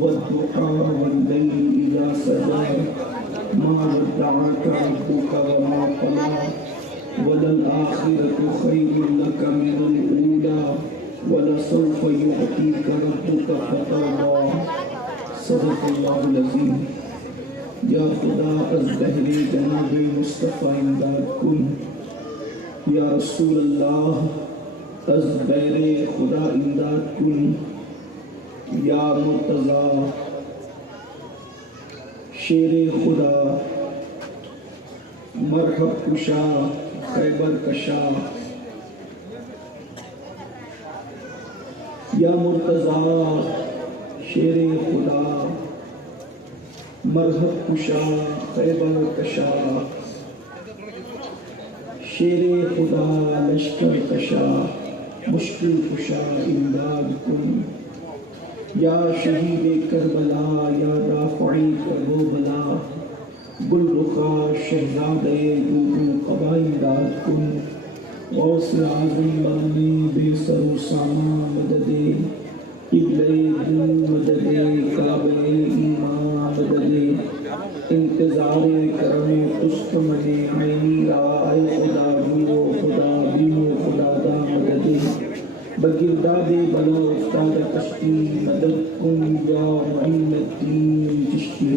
والضحى والليل إذا سجى ما ودعك ربك وما قلى وللآخرة خير لك من الأولى ولسوف يعطيك ربك فترضى صدق الله العظيم. یا خدا از بحر جناب مصطفیٰ امداد کن، یا رسول اللہ از بحر خدا امداد کن، یا مرتضی شیر خدا مرحب کشا خیبر کشا، یا مرتضی شیر خدا مرحب کشا خیبر کشا، شیر خدا لشکر کشا مشکل کشا امداد کن، یا شہید کربلا یا دافعی کرب و بلا، گل رخا شہزاد گلگون قبا امداد کن، غوث اعظم بانی بے سر و ساما مدد، قبلے دین مدد، کعبہ ایمان مدد، انتظار کرم تستمن عینی را، اے خدا گو خدا بیو خدا دا مدد، بگرداد بلا افتاد کشتی مدد کن یا معین الدین چشتی،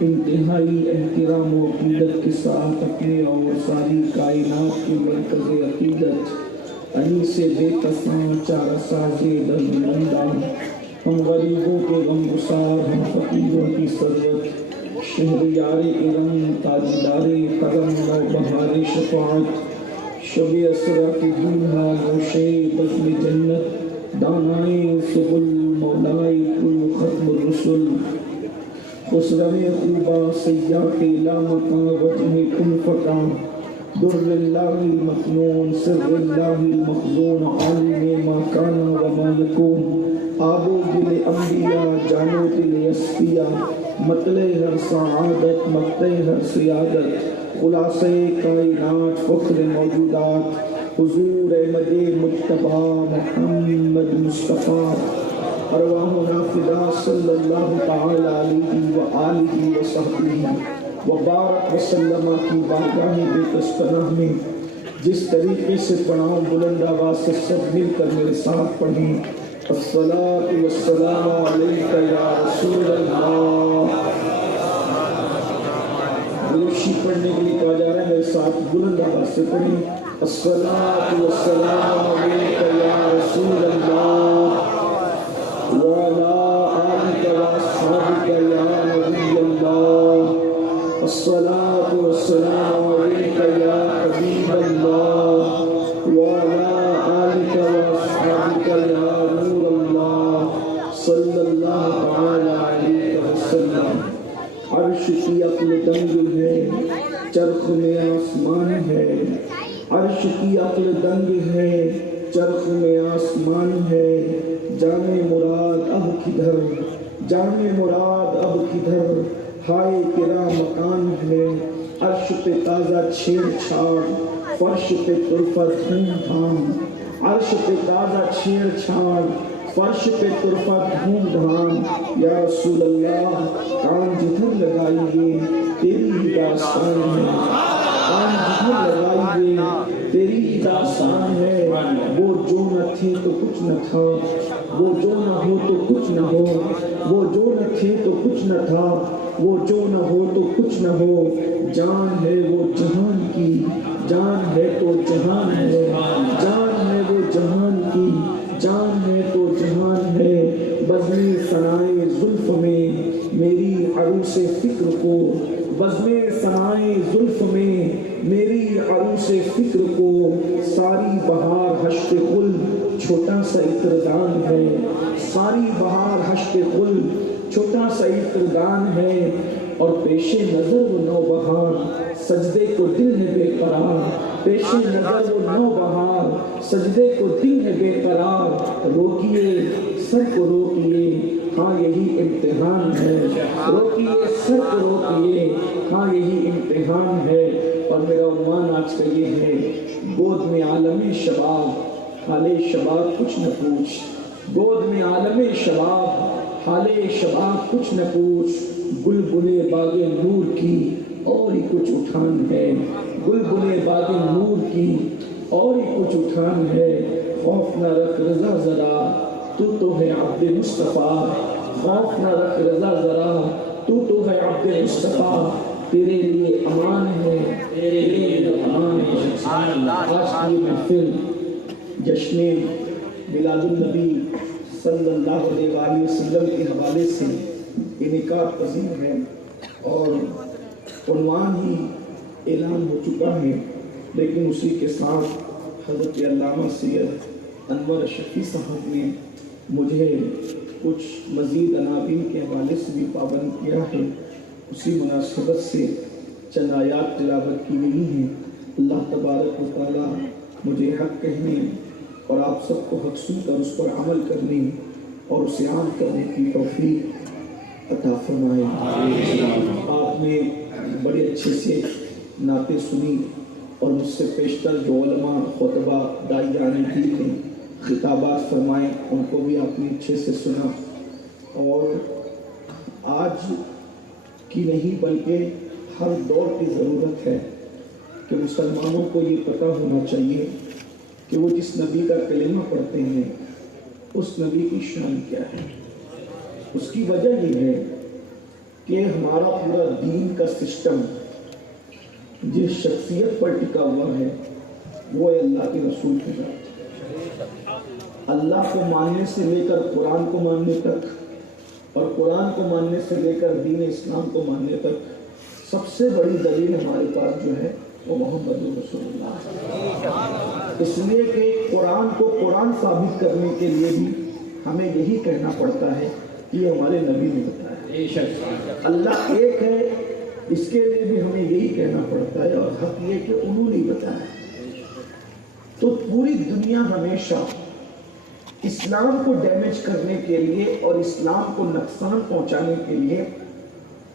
انتہائی احترام و عقیدت کے ساتھ اپنے اور ساری کائنات کے مرکز عقیدت علی سے بے قساں چارہ ساز درمندہ، ہم غریبوں کے غم گسار، ہم فقیروں کی ثروت، شہریار ارم تاجدار کرم و بہار شفاعت، شب اسرا کی دولہا گوشے بزم جنت، دانائے سبل مولائے کل ختم الرسل، خسرو خوبا سیاق لامکاں وجہ کن فکاں، در اللہ المکنون سر اللہ المخزون، عالم ما کانا وما یکون، آب و دل انبیاء جانو دل اسفیاء، مطلع ہر سعادت مقطع ہر سیادت، خلاصہ کائنات فخر موجودات، حضور احمد مجتبی محمد مصطفیٰ، ارواحنا فدا صلی اللہ تعالی علیہ وآلہ وصحبہ وبارک وسلم کی بارگاہ بے تسکنہ میں جس طریقے سے پڑھاؤں بلند آواز سے سب مل کر میرے ساتھ پڑھیں، الصلاۃ والسلام علیک یا رسول اللہ۔ روشی پڑھنے کے لیے کہا جا رہا ہے، میرے ساتھ بلند آواز سے پڑھیں، الصلاۃ والسلام علیک یا رسول اللہ وعلی آلک واصحابک یا نبی اللہ، الصلاۃ والسلام علیک یا حبیب اللہ وعلی آلک واصحابک یا نور اللہ صلی اللہ تعالی علیہ وسلم۔ عرش کی عقل دنگ ہے چرخ میں آسمان ہے، عرش کی عقل دنگ ہے چرخ میں آسمان ہے، جانے مراد اب کدھر، جانے مراد اب کدھر، ہائے تیرا مکان ہے، عرش پہ تازہ چھیڑ چھاڑ، فرش پہ طرفت دھوم دھام، عرش پہ تازہ چھیڑ چھاڑ، فرش پہ طرفت دھوم دھام، یا رسول اللہ کان جدھر لگائیے تیری ہی داستان ہے، کان جدھر لگائیے تیری ہی داستان ہے، وہ جو نہ تھے تو کچھ نہ تھا، وہ جو نہ ہو تو کچھ نہ ہو، وہ جو نہ تھے تو کچھ نہ تھا، وہ جو نہ ہو تو کچھ نہ ہو، جان ہے وہ جہان کی، جان ہے تو جہان ہے، جان ہے وہ جہان کی، جان ہے تو جہان ہے، بزم ثنائے زلف میں میری عروس فکر کو، بزم ثنائے زلف میں میری عروس فکر کو ساری بہار حشر گل چھوٹا سا عطردان ہے، ساری بہار حشر گل چھوٹا سا عطردان ہے، اور پیش نظر وہ نوبہار سجدے کو دل ہے بے قرار، پیش نظر وہ نوبہار سجدے کو دل ہے بے قرار، روکیے سر کو روکیے ہاں یہی امتحان ہے، روکیے سر کو روکیے ہاں یہی امتحان ہے۔ اور میرا عنوان آج کا یہ ہے، گود میں عالم شباب حال شباب کچھ نہ پوچھ، گود میں عالم شباب حال شباب کچھ نہ پوچھ، گل بلے باغ نور کی اور ہی کچھ اٹھان ہے، گل بلے باغ نور کی اور ہی کچھ اٹھان ہے، خوف نہ رکھ رضا ذرا تو ہے عبد مصطفیٰ، خوف نہ رکھ رضا ذرا تو ہے عبد مصطفیٰ، تیرے لیے امان ہے، تیرے لیے امان ہے۔ آج کی محفل جشن میلاد النبی صلی اللہ علیہ وآلہ وسلم کے حوالے سے انعقاد پذیر ہے، اور عنوان ہی اعلان ہو چکا ہے، لیکن اسی کے ساتھ حضرت علامہ سید انور شفیع صاحب نے مجھے کچھ مزید عناوین کے حوالے سے بھی پابند کیا ہے، اسی مناسبت سے چند آیات تلاوت کی گئی ہیں۔ اللہ تبارک و تعالیٰ مجھے حق کہنے اور آپ سب کو حق سن کر اس پر عمل کرنے اور اسے عام کرنے کی توفیق عطا فرمائے۔ آپ نے بڑے اچھے سے نعتیں سنی، اور مجھ سے پیشتر جو علماء خطبہ داعیان دین نے خطابات فرمائے ان کو بھی آپ نے اچھے سے سنا، اور آج کی نہیں بلکہ ہر دور کی ضرورت ہے کہ مسلمانوں کو یہ پتہ ہونا چاہیے کہ وہ جس نبی کا کلمہ پڑھتے ہیں اس نبی کی شان کیا ہے۔ اس کی وجہ یہ ہے کہ ہمارا پورا دین کا سسٹم جس شخصیت پر ٹکا ہوا ہے وہ ہے اللہ کے رسول کی ذات۔ اللہ کو ماننے سے لے کر قرآن کو ماننے تک، اور قرآن کو ماننے سے لے کر دین اسلام کو ماننے تک سب سے بڑی دلیل ہمارے پاس جو ہے وہ محمد رسول اللہ۔ اس لیے کہ قرآن کو قرآن ثابت کرنے کے لیے بھی ہمیں یہی کہنا پڑتا ہے کہ یہ ہمارے نبی نے بتایا۔ اللہ ایک ہے، اس کے لیے بھی ہمیں یہی کہنا پڑتا ہے، اور حق یہ کہ انہوں نے بتایا۔ تو پوری دنیا ہمیشہ اسلام کو ڈیمیج کرنے کے لیے اور اسلام کو نقصان پہنچانے کے لیے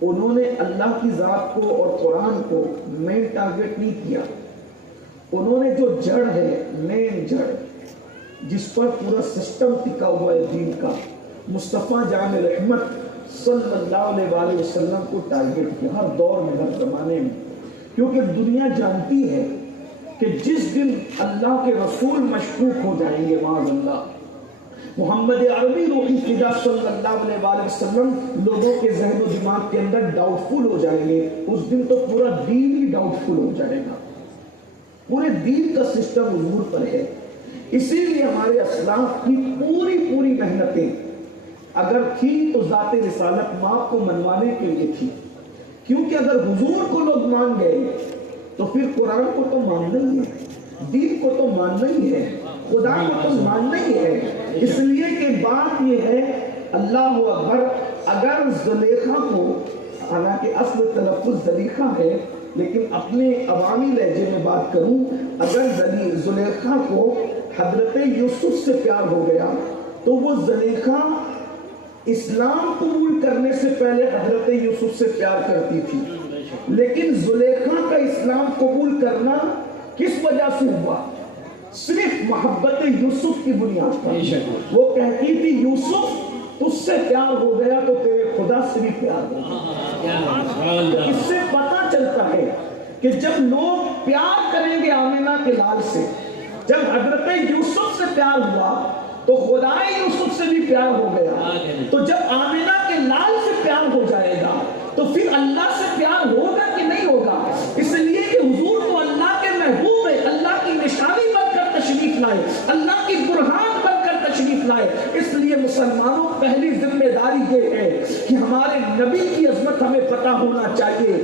انہوں نے اللہ کی ذات کو اور قرآن کو مین ٹارگٹ نہیں کیا۔ انہوں نے جو جڑ ہے، مین جڑ جس پر پورا سسٹم ٹکا ہوا ہے دین کا، مصطفیٰ جان رحمت صلی اللہ علیہ وآلہ وسلم کو ٹارگٹ کیا، ہر دور میں ہر زمانے میں، کیونکہ دنیا جانتی ہے کہ جس دن اللہ کے رسول مشکوک ہو جائیں گے، معاذ اللہ، محمد عربی روحی فدا صلی اللہ علیہ وآلہ وسلم لوگوں کے ذہن و دماغ کے اندر ڈاؤٹ فل ہو جائیں گے، اس دن تو پورا دین ہی ڈاؤٹ فل ہو جائے گا۔ پورے دین کا سسٹم حضور پر ہے، اسی لیے ہمارے اسلاف کی پوری محنتیں اگر تھی تو ذات رسالت ماں کو منوانے کے لیے تھی، کیونکہ اگر حضور کو لوگ مان گئے تو پھر قرآن کو تو ماننا ہی ہے، دین کو تو ماننا ہی ہے، خدا کو تو ماننا ہی ہے۔ اس لیے کہ بات یہ ہے، اللہ اکبر، اگر زلیخا کو، حالانکہ اصل تلفظ زلیخا ہے لیکن اپنے عوامی لہجے میں بات کروں، اگر زلیخا کو حضرت یوسف سے پیار ہو گیا تو وہ زلیخا اسلام قبول کرنے سے پہلے حضرت یوسف سے پیار کرتی تھی، لیکن زلیخا کا اسلام قبول کرنا کس وجہ سے ہوا؟ صرف محبت یوسف کی بنیاد پر۔ وہ کہتی تھی یوسف تجھ سے پیار ہو گیا تو تیرے خدا سے بھی پیار ہو گیا۔ اس سے پتہ چلتا ہے کہ جب لوگ پیار کریں گے آمنہ کے لال سے، جب حضرت یوسف سے پیار ہوا تو خدائے یوسف سے بھی پیار ہو گیا، تو جب آمنہ کے لال سے پیار ہو جائے گا تو پھر اللہ سے پیار ہوگا کہ نہیں ہوگا؟ اس لیے کہ حضور تو اللہ کے محبوب ہے، اللہ کی نشانی بن کر تشریف لائے، اللہ کی برہان بن کر تشریف لائے۔ اس لیے مسلمانوں پہلی ذمہ داری یہ ہے کہ ہمارے نبی کی عظمت ہمیں پتہ ہونا چاہیے،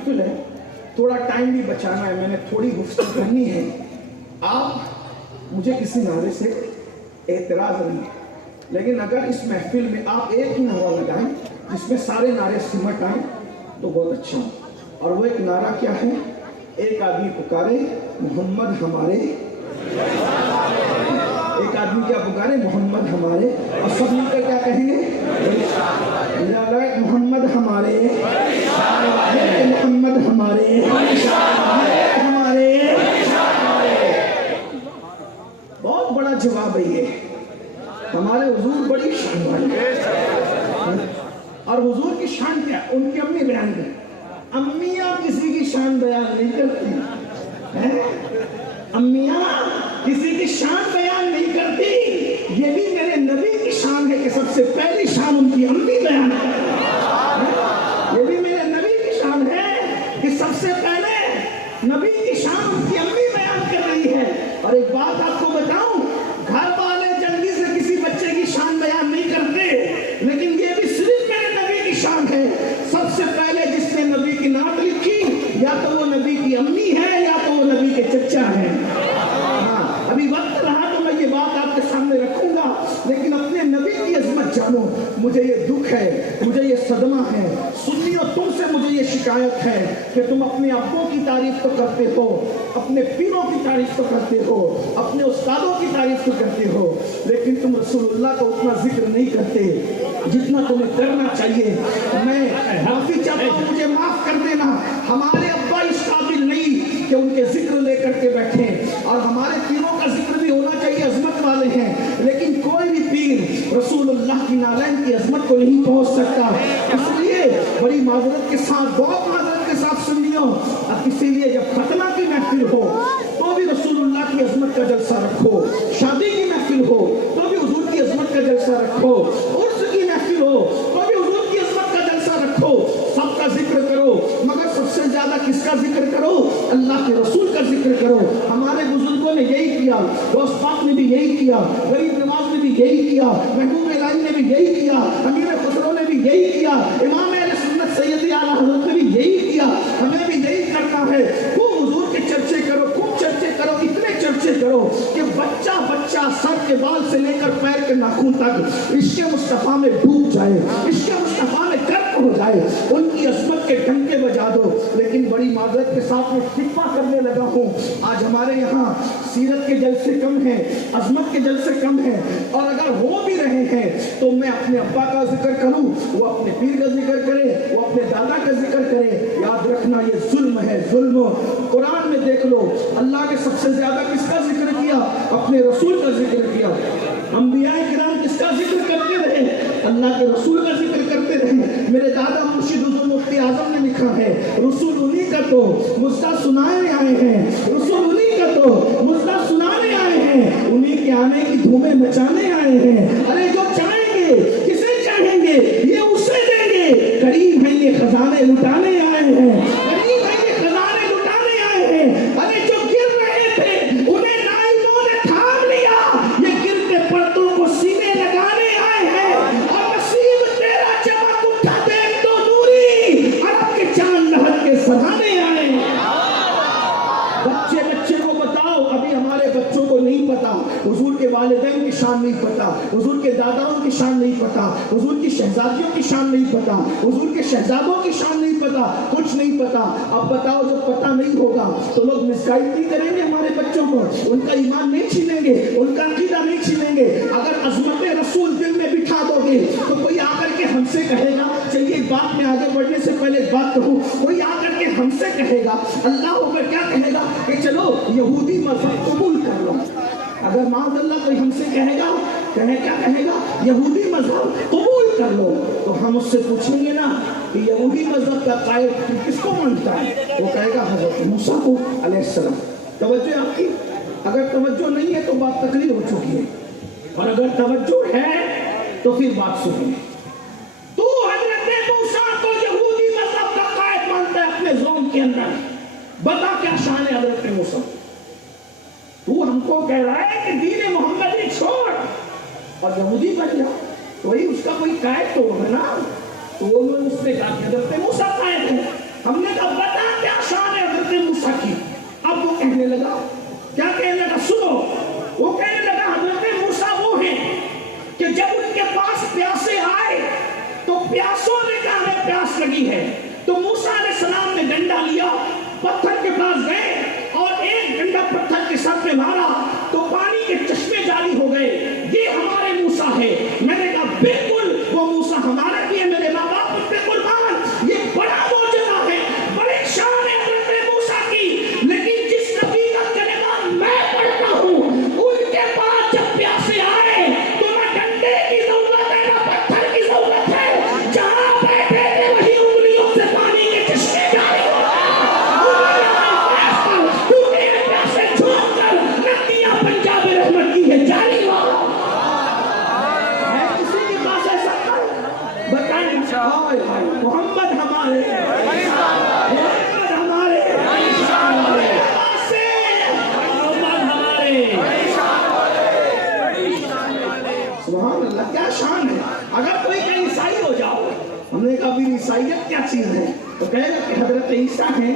محفل ہے, تھوڑا ٹائم بھی بچانا ہے, میں نے تھوڑی گفتگو کرنی ہے. آپ مجھے کسی نعرے سے اعتراض نہیں, لیکن اگر اس محفل میں آپ ایک ہی نعرہ لگائیں جس میں سارے نعرے سمٹ آئیں تو بہت اچھا. اور وہ ایک نعرہ کیا ہے؟ ایک آدمی پکارے محمد ہمارے, ایک آدمی کیا پکارے؟ محمد ہمارے, اور سب مل کر کیا کہیں گے؟ محمد ہمارے, محمد ہمارے, ہمارے. بہت بڑا جواب ہے یہ. ہمارے حضور بڑی شان والے, اور حضور کی شان کیا؟ ان کی امی بیان کریں. امیاں کسی کی شان بیان نہیں کرتی, امیاں کسی کی شان بیان نہیں کرتی. یہ بھی میرے نبی کی شان ہے کہ سب سے پہلی شان ان کی امی بیان کرتی. یہ بھی میرے نبی کی شان ہے کہ سب سے پہلے نبی کی شان ان کی امی بیان کر رہی ہے. اور ایک بات آپ کو بتاؤں, گھر والے جلدی سے کسی بچے کی شان بیان نہیں کرتے, لیکن یہ بھی صرف میرے نبی کی شان ہے. سب سے پہلے جس نے نبی کی نعت لکھی, یا تو وہ نبی کی امی ہے یا تو وہ نبی کے چچا ہیں. ہاں, ابھی وقت رہا تو میں یہ بات آپ کے سامنے رکھوں گا, لیکن اپنے نبی کی عظمت جانو. مجھے یہ دکھ ہے, مجھے یہ صدمہ ہے سنیو, تم سے مجھے یہ شکایت ہے کہ تم اپنے ابوں کی تعریف تو کرتے ہو, اپنے پیروں کی تعریف تو کرتے ہو, اپنے استادوں کی تعریف تو کرتے ہو, لیکن تم رسول اللہ کو اتنا ذکر نہیں کرتے جتنا تمہیں کرنا چاہیے. میں معافی چاہتا ہوں, مجھے معاف کر دینا. ہمارے ابا اس قابل نہیں کہ ان کے ذکر لے کر کے بیٹھیں, اور ہمارے پیروں کا ذکر بھی ہونا چاہیے, عظمت والے ہیں, لیکن کوئی بھی پیر رسول اللہ کی نالین کی عظمت کو نہیں پہنچ سکتا. اس لیے بڑی معذرت کے ساتھ, بہت معذرت کے ساتھ سنیو, اسی لیے جب ختنہ کی محفل ہو تو بھی رسول اللہ کی عظمت کا جلسہ رکھو, شادی کی محفل ہو تو بھی حضور کی عظمت کا جلسہ رکھو, عرس کی محفل ہو تو بھی حضور کی عظمت کا جلسہ رکھو. سب کا ذکر کرو, مگر سب سے زیادہ کس کا ذکر کرو؟ اللہ کے رسول کا ذکر کرو. ہمارے بزرگوں نے یہی کیا, غوث پاک نے بھی یہی کیا, غریب نواز نے بھی یہی کیا, محبوب الہی نے بھی یہی کیا, امیر خسرو نے بھی یہی کیا, امام اہل سنت سید اعلیٰ حضرت نے بھی یہی کیا. ہمیں بھی یہی کرنا ہے. خوب حضور کے چرچے کرو, خوب چرچے کرو, اتنے چرچے کرو کہ بچہ بچہ سر کے بال سے لے کر پیر کے ناخن تک عشق مصطفیٰ میں ڈوب جائے, عشق مصطفیٰ میں غرق ہو جائے. ان کی عظمت کے ڈنکے بجا دو. لیکن بڑی معذرت کے ساتھ میں شکوہ کرنے لگا ہوں, آج ہمارے یہاں سیرت کے جلسے کم ہیں, عظمت کے جلسے کم ہیں, اور اگر ہو بھی رہے ہیں تو میں اپنے ابا کا ذکر کروں, وہ اپنے پیر کا ذکر کرے, وہ اپنے دادا کا ذکر کرے. یاد رکھنا یہ ظلم ہے, ظلم. قرآن میں دیکھ لو, اللہ نے سب سے زیادہ کس کا ذکر کیا؟ اپنے رسول کا ذکر کیا. انبیاء کرام کس کا ذکر کرتے رہے؟ اللہ کے رسول کا ذکر کرتے رہے. میرے دادا مرشد حضور مفتی اعظم نے لکھا ہے, رسول انہی کا تو مجزہ سنانے آئے ہیں, رسول انہی کا تو مجزہ سنانے آئے ہیں, انہی کے آنے کی دھومیں مچانے آئے ہیں. ارے جو چاہیں گے, کسے چاہیں گے, یہ اسے دیں گے. قریب ہیں یہ خزانے لٹانے آئے ہیں, قریب ہیں یہ خزانے لٹانے آئے ہیں. ارے جو گر رہے تھے انہیں نائبوں نے تھام لیا, یہ گرتے پردوں کو سینے لگانے آئے ہیں. اور نصیب تیرا چمک اٹھا دیکھ تو نوری, عرب کے چاند لہر کے سرانے آئے ہیں. بچے کو بتاؤ, ابھی ہمارے بچوں کو نہیں پتا, حضور کے والدین کی شان نہیں پتا, حضور کے داداؤں کی شان نہیں پتا, حضور کی شہزادیوں کی شان نہیں پتا, حضور کے شہزادوں کی شان نہیں پتا, کچھ نہیں پتا. اب بتاؤ, جب پتا نہیں ہوگا تو لوگ مسگائڈ نہیں کریں گے ہمارے بچوں کو, ان کا ایمان نہیں چھینیں گے, ان کا عقیدہ نہیں چھینیں گے. اگر عظمت رسول دل میں بٹھا دو گے تو کوئی آ کر کے ہم سے کہے گا, چلیے ایک بات میں آگے بڑھنے سے پہلے ایک بات کہوں, کوئی آ کر کے ہم سے کہے گا, اللہ ہو کر کیا کہے گا کہ چلو یہودی مذہب قبول کر لو. اگر معاذ اللہ کوئی ہم سے کہے گا, کیا کہے گا, یہودی مذہب قبول کر لو, تو ہم اس سے پوچھیں گے نا کہ یہودی مذہب کا قائل کس کو مانتا ہے؟ وہ کہے گا حضرت موسیٰ کو علیہ السلام. توجہ آپ کی, اگر توجہ نہیں ہے تو بات تقریر ہو چکی ہے, اور اگر توجہ ہے تو پھر بات سنیں. تو حضرت موسیٰ کو یہودی مذہب کا قائل مانتا ہے اپنے زوم کے اندر, بتا کیا شان ہے حضرت موسیٰ. تو ہم کو کہہ رہا ہے کہ دین محمدی چھوڑ اور یہودی بن جا, وہی اس کا کوئی قائد تو ہوگا نا. تو وہ اس نے کہا کہ حضرت موسیٰ قائد ہے, ہم نے کہا بتا کیا شان ہے حضرت موسیٰ کی؟ اب وہ کہنے لگا، کیا کہنے لگا؟ سنو، وہ کہنے لگا حضرت موسیٰ وہ ہیں کہ جب ان کے پاس پیاسے آئے تو پیاسوں نے کہا ہمیں پیاس لگی ہے، تو موسیٰ علیہ السلام نے ڈنڈا لیا، پتھر کے پاس گئے اور ایک ڈنڈا پتھر کے سر پہ مارا تو پانی کے چشمے جاری ہو گئے۔ یہ ہمارے موسیٰ ہے۔ میں نے کہا بالکل وہ موسیٰ ہمارے بھی ہے، میرے ماں باپ ان پہ قربان۔ یہ بڑا معجزہ ہے، بڑی شان ہے حضرت موسیٰ کی، لیکن جس نبی کا کلمہ میں پڑھتا ہوں ان کے پاس جب پیاسے آئے تو نہ ڈنڈے کی ضرورت ہے نہ پتھر کی ضرورت ہے، جہاں بیٹھے تھے وہی انگلیوں سے پانی کے چشمے جاری ہو گئے۔ پیاسے چھوڑ کر ندیاں پنجاب رحمت کی ہے جاری ہو۔ ہے کسی کے پاس ایسا کر بتائیں؟ محمد ہمارے، محمد ہمارے، سبحان اللہ، کیا شان ہے۔ اگر کوئی کہ عیسائی ہو جاؤ، ہم نے کہا پھر عیسائیت کیا چیز ہے؟ تو کہے گا کہ حضرت عیسیٰ ہیں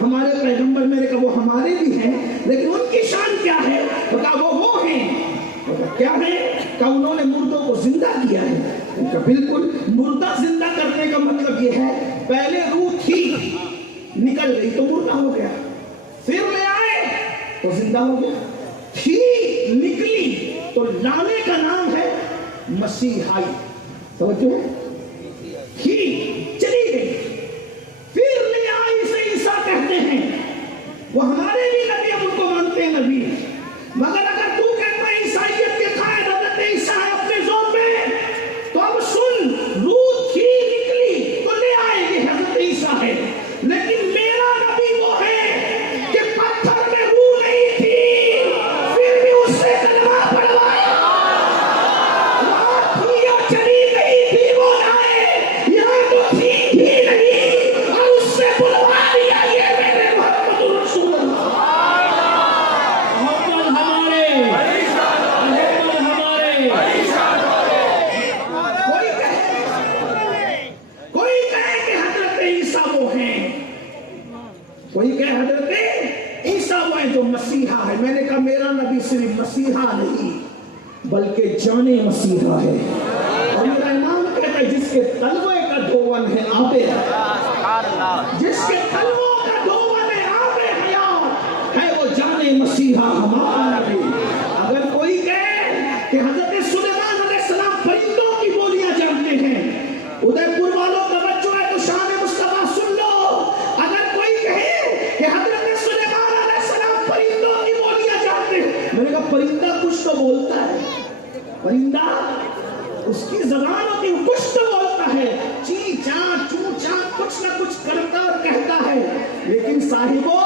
ہمارے پیغمبر، میرے کہا وہ ہمارے بھی ہیں، لیکن ان کی شان کیا ہے؟ تو کہا وہ ہیں۔ تو کہا کیا ہے؟ کہا انہوں نے مردوں کو زندہ کیا ہے۔ کہا بالکل، مردہ زندہ کرنے کا مطلب یہ ہے پہلے روح تھی نکل گئی تو مردہ ہو گیا، پھر لے آئے تو زندہ ہو گیا، تھی نکلی تو لانے کا نام ہے مسیحائی۔ سمجھو، تھی چلی گئی پھر لے آئی سے عیسیٰ کہتے ہیں۔ وہ ہمارے بھی نبی، ہم ان کو مانتے ہیں نبی، مگر اگر تو کہتا ہے عیسائیت کے قائد حضرت عیسیٰ ہے اپنے زور میں، تو اب سن، روح تھی نکلی تو لے آئے یہ حضرت عیسیٰ ہے، لیکن میرا نبی وہ ہے کہ پتھر میں روح نہیں تھی پھر بھی اس سے کلمہ پڑھوایا، وہاں تھی یا چلی گئی تھی وہ لائے، یہاں تو تھی ہی نہیں اور اس سے بلوا دیا۔ یہ میرے محمد رسول اللہ، محمد ہمارے، محمد ہمارے۔ کوئی کہے کہ حضرت عیسیٰ وہ ہیں، کوئی کہے حضرت عیسیٰ وہ ہیں جو مسیحا ہے۔ میں نے کہا میرا نبی صرف مسیحا نہیں بلکہ جان مسیحا ہے، اور میرا امام کہتا ہے جس کے تلوے کا دھون ہے آب حیات، جس کے تلووں کا دھون ہے آب حیات ہے، وہ جان مسیحا ہمارا نبی۔ اگر کوئی کہے کہ حضرت سلیمان علیہ السلام پرندوں کی بولیاں جانتے ہیں، ادے پور والوں کا بچوں ہے تو شان مصطفیٰ سن لو۔ اگر کوئی کہے کہ حضرت سلیمان علیہ السلام پرندوں کی بولیاں جانتے ہیں، میں نے کہا پرندہ کچھ تو بولتا ہے، پرندہ اس کی زبان ہوتی ہے، کچھ تو بولتا ہے، چی چاں چوں چاں کچھ نہ کچھ کرتا اور کہتا ہے، لیکن صاحبو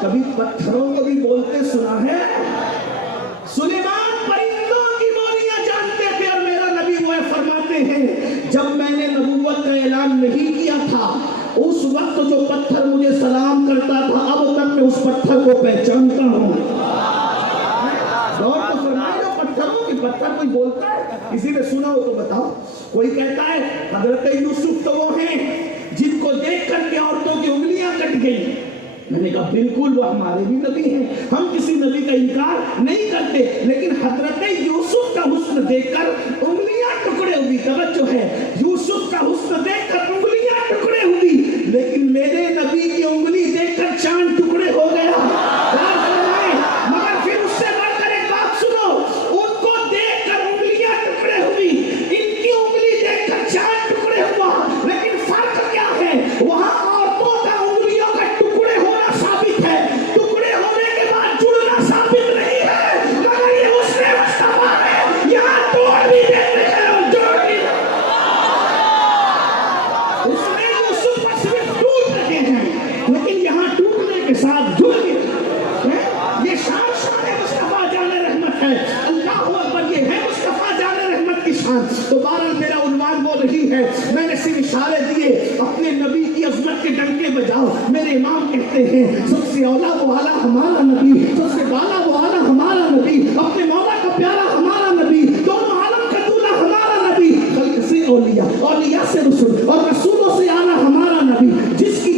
کبھی پتھروں کو بھی بولتے سنا ہے؟ سلیمان پرندوں کی بولیاں جانتے تھے، اور میرا نبی وہ فرماتے ہیں جب میں نے نبوت کا اعلان نہیں کیا تھا اس وقت جو پتھر مجھے سلام کرتا تھا اب تک میں اس پتھر کو پہچانتا ہوں۔ غور تو فرمائے جو پتھروں کی، پتھر کوئی بولتا ہے؟ کسی نے سنا ہو تو بتاؤ۔ کوئی کہتا ہے حضرت یوسف تو وہ ہیں جن کو دیکھ کر کے عورتوں کی انگلیاں کٹ گئی۔ میں نے کہا بالکل وہ ہمارے بھی نبی ہیں، ہم کسی نبی کا انکار نہیں کرتے، لیکن حضرت یوسف کا حسن دیکھ کر انگلیاں ٹکڑے ہوئی۔ توجہ ہے، یوسف کا حسن دیکھ کر انگلیاں ٹکڑے ہوئی، لیکن میرے نبی کی انگلی دیکھ کر چاند ٹکڑے ہو گیا۔ مگر پھر اس سے بڑھ کر ایک بات سنو، ان کو دیکھ کر انگلیاں ٹکڑے ہوئی، ان کی انگلی دیکھ کر چاند ٹکڑے ہوا، لیکن فرق کیا ہے؟ وہاں عورتوں کا انگلیوں کا ٹکڑے ہونا ثابت ہے، ٹکڑے ہونے کے بعد جڑنا ثابت نہیں ہے، مگر یہ اس نے مصطفیٰ ہے یہاں توڑ بھی دیتے ہیں اور جوڑ بھی دیتے ہیں۔ اس نے یوسف پر صرف ٹوٹ رہے ہیں، لیکن یہاں ٹوٹنے کے ساتھ جڑ بھی رہے ہیں۔ یہ شان مصطفیٰ جان رحمت ہے، اللہ اکبر، یہ ہے مصطفیٰ جان رحمت کی شان۔ تو بہرحال میرا عنوان وہ نہیں ہے، میں نے صرف اشارے دیے، اپنے نبی کی عظمت کے ڈنکے بجاؤ۔ میرے امام کہتے ہیں سب سے اولا وہ اعلیٰ ہمارا نبی، سب سے بالا وہ اعلیٰ ہمارا نبی، اپنے مولا کا پیارا ہمارا نبی، دونوں عالم کا دولہ ہمارا نبی، خلق سے اولیاء، اولیاء سے رسول اور رسولوں سے اعلیٰ ہمارا نبی، جس کی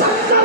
70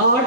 8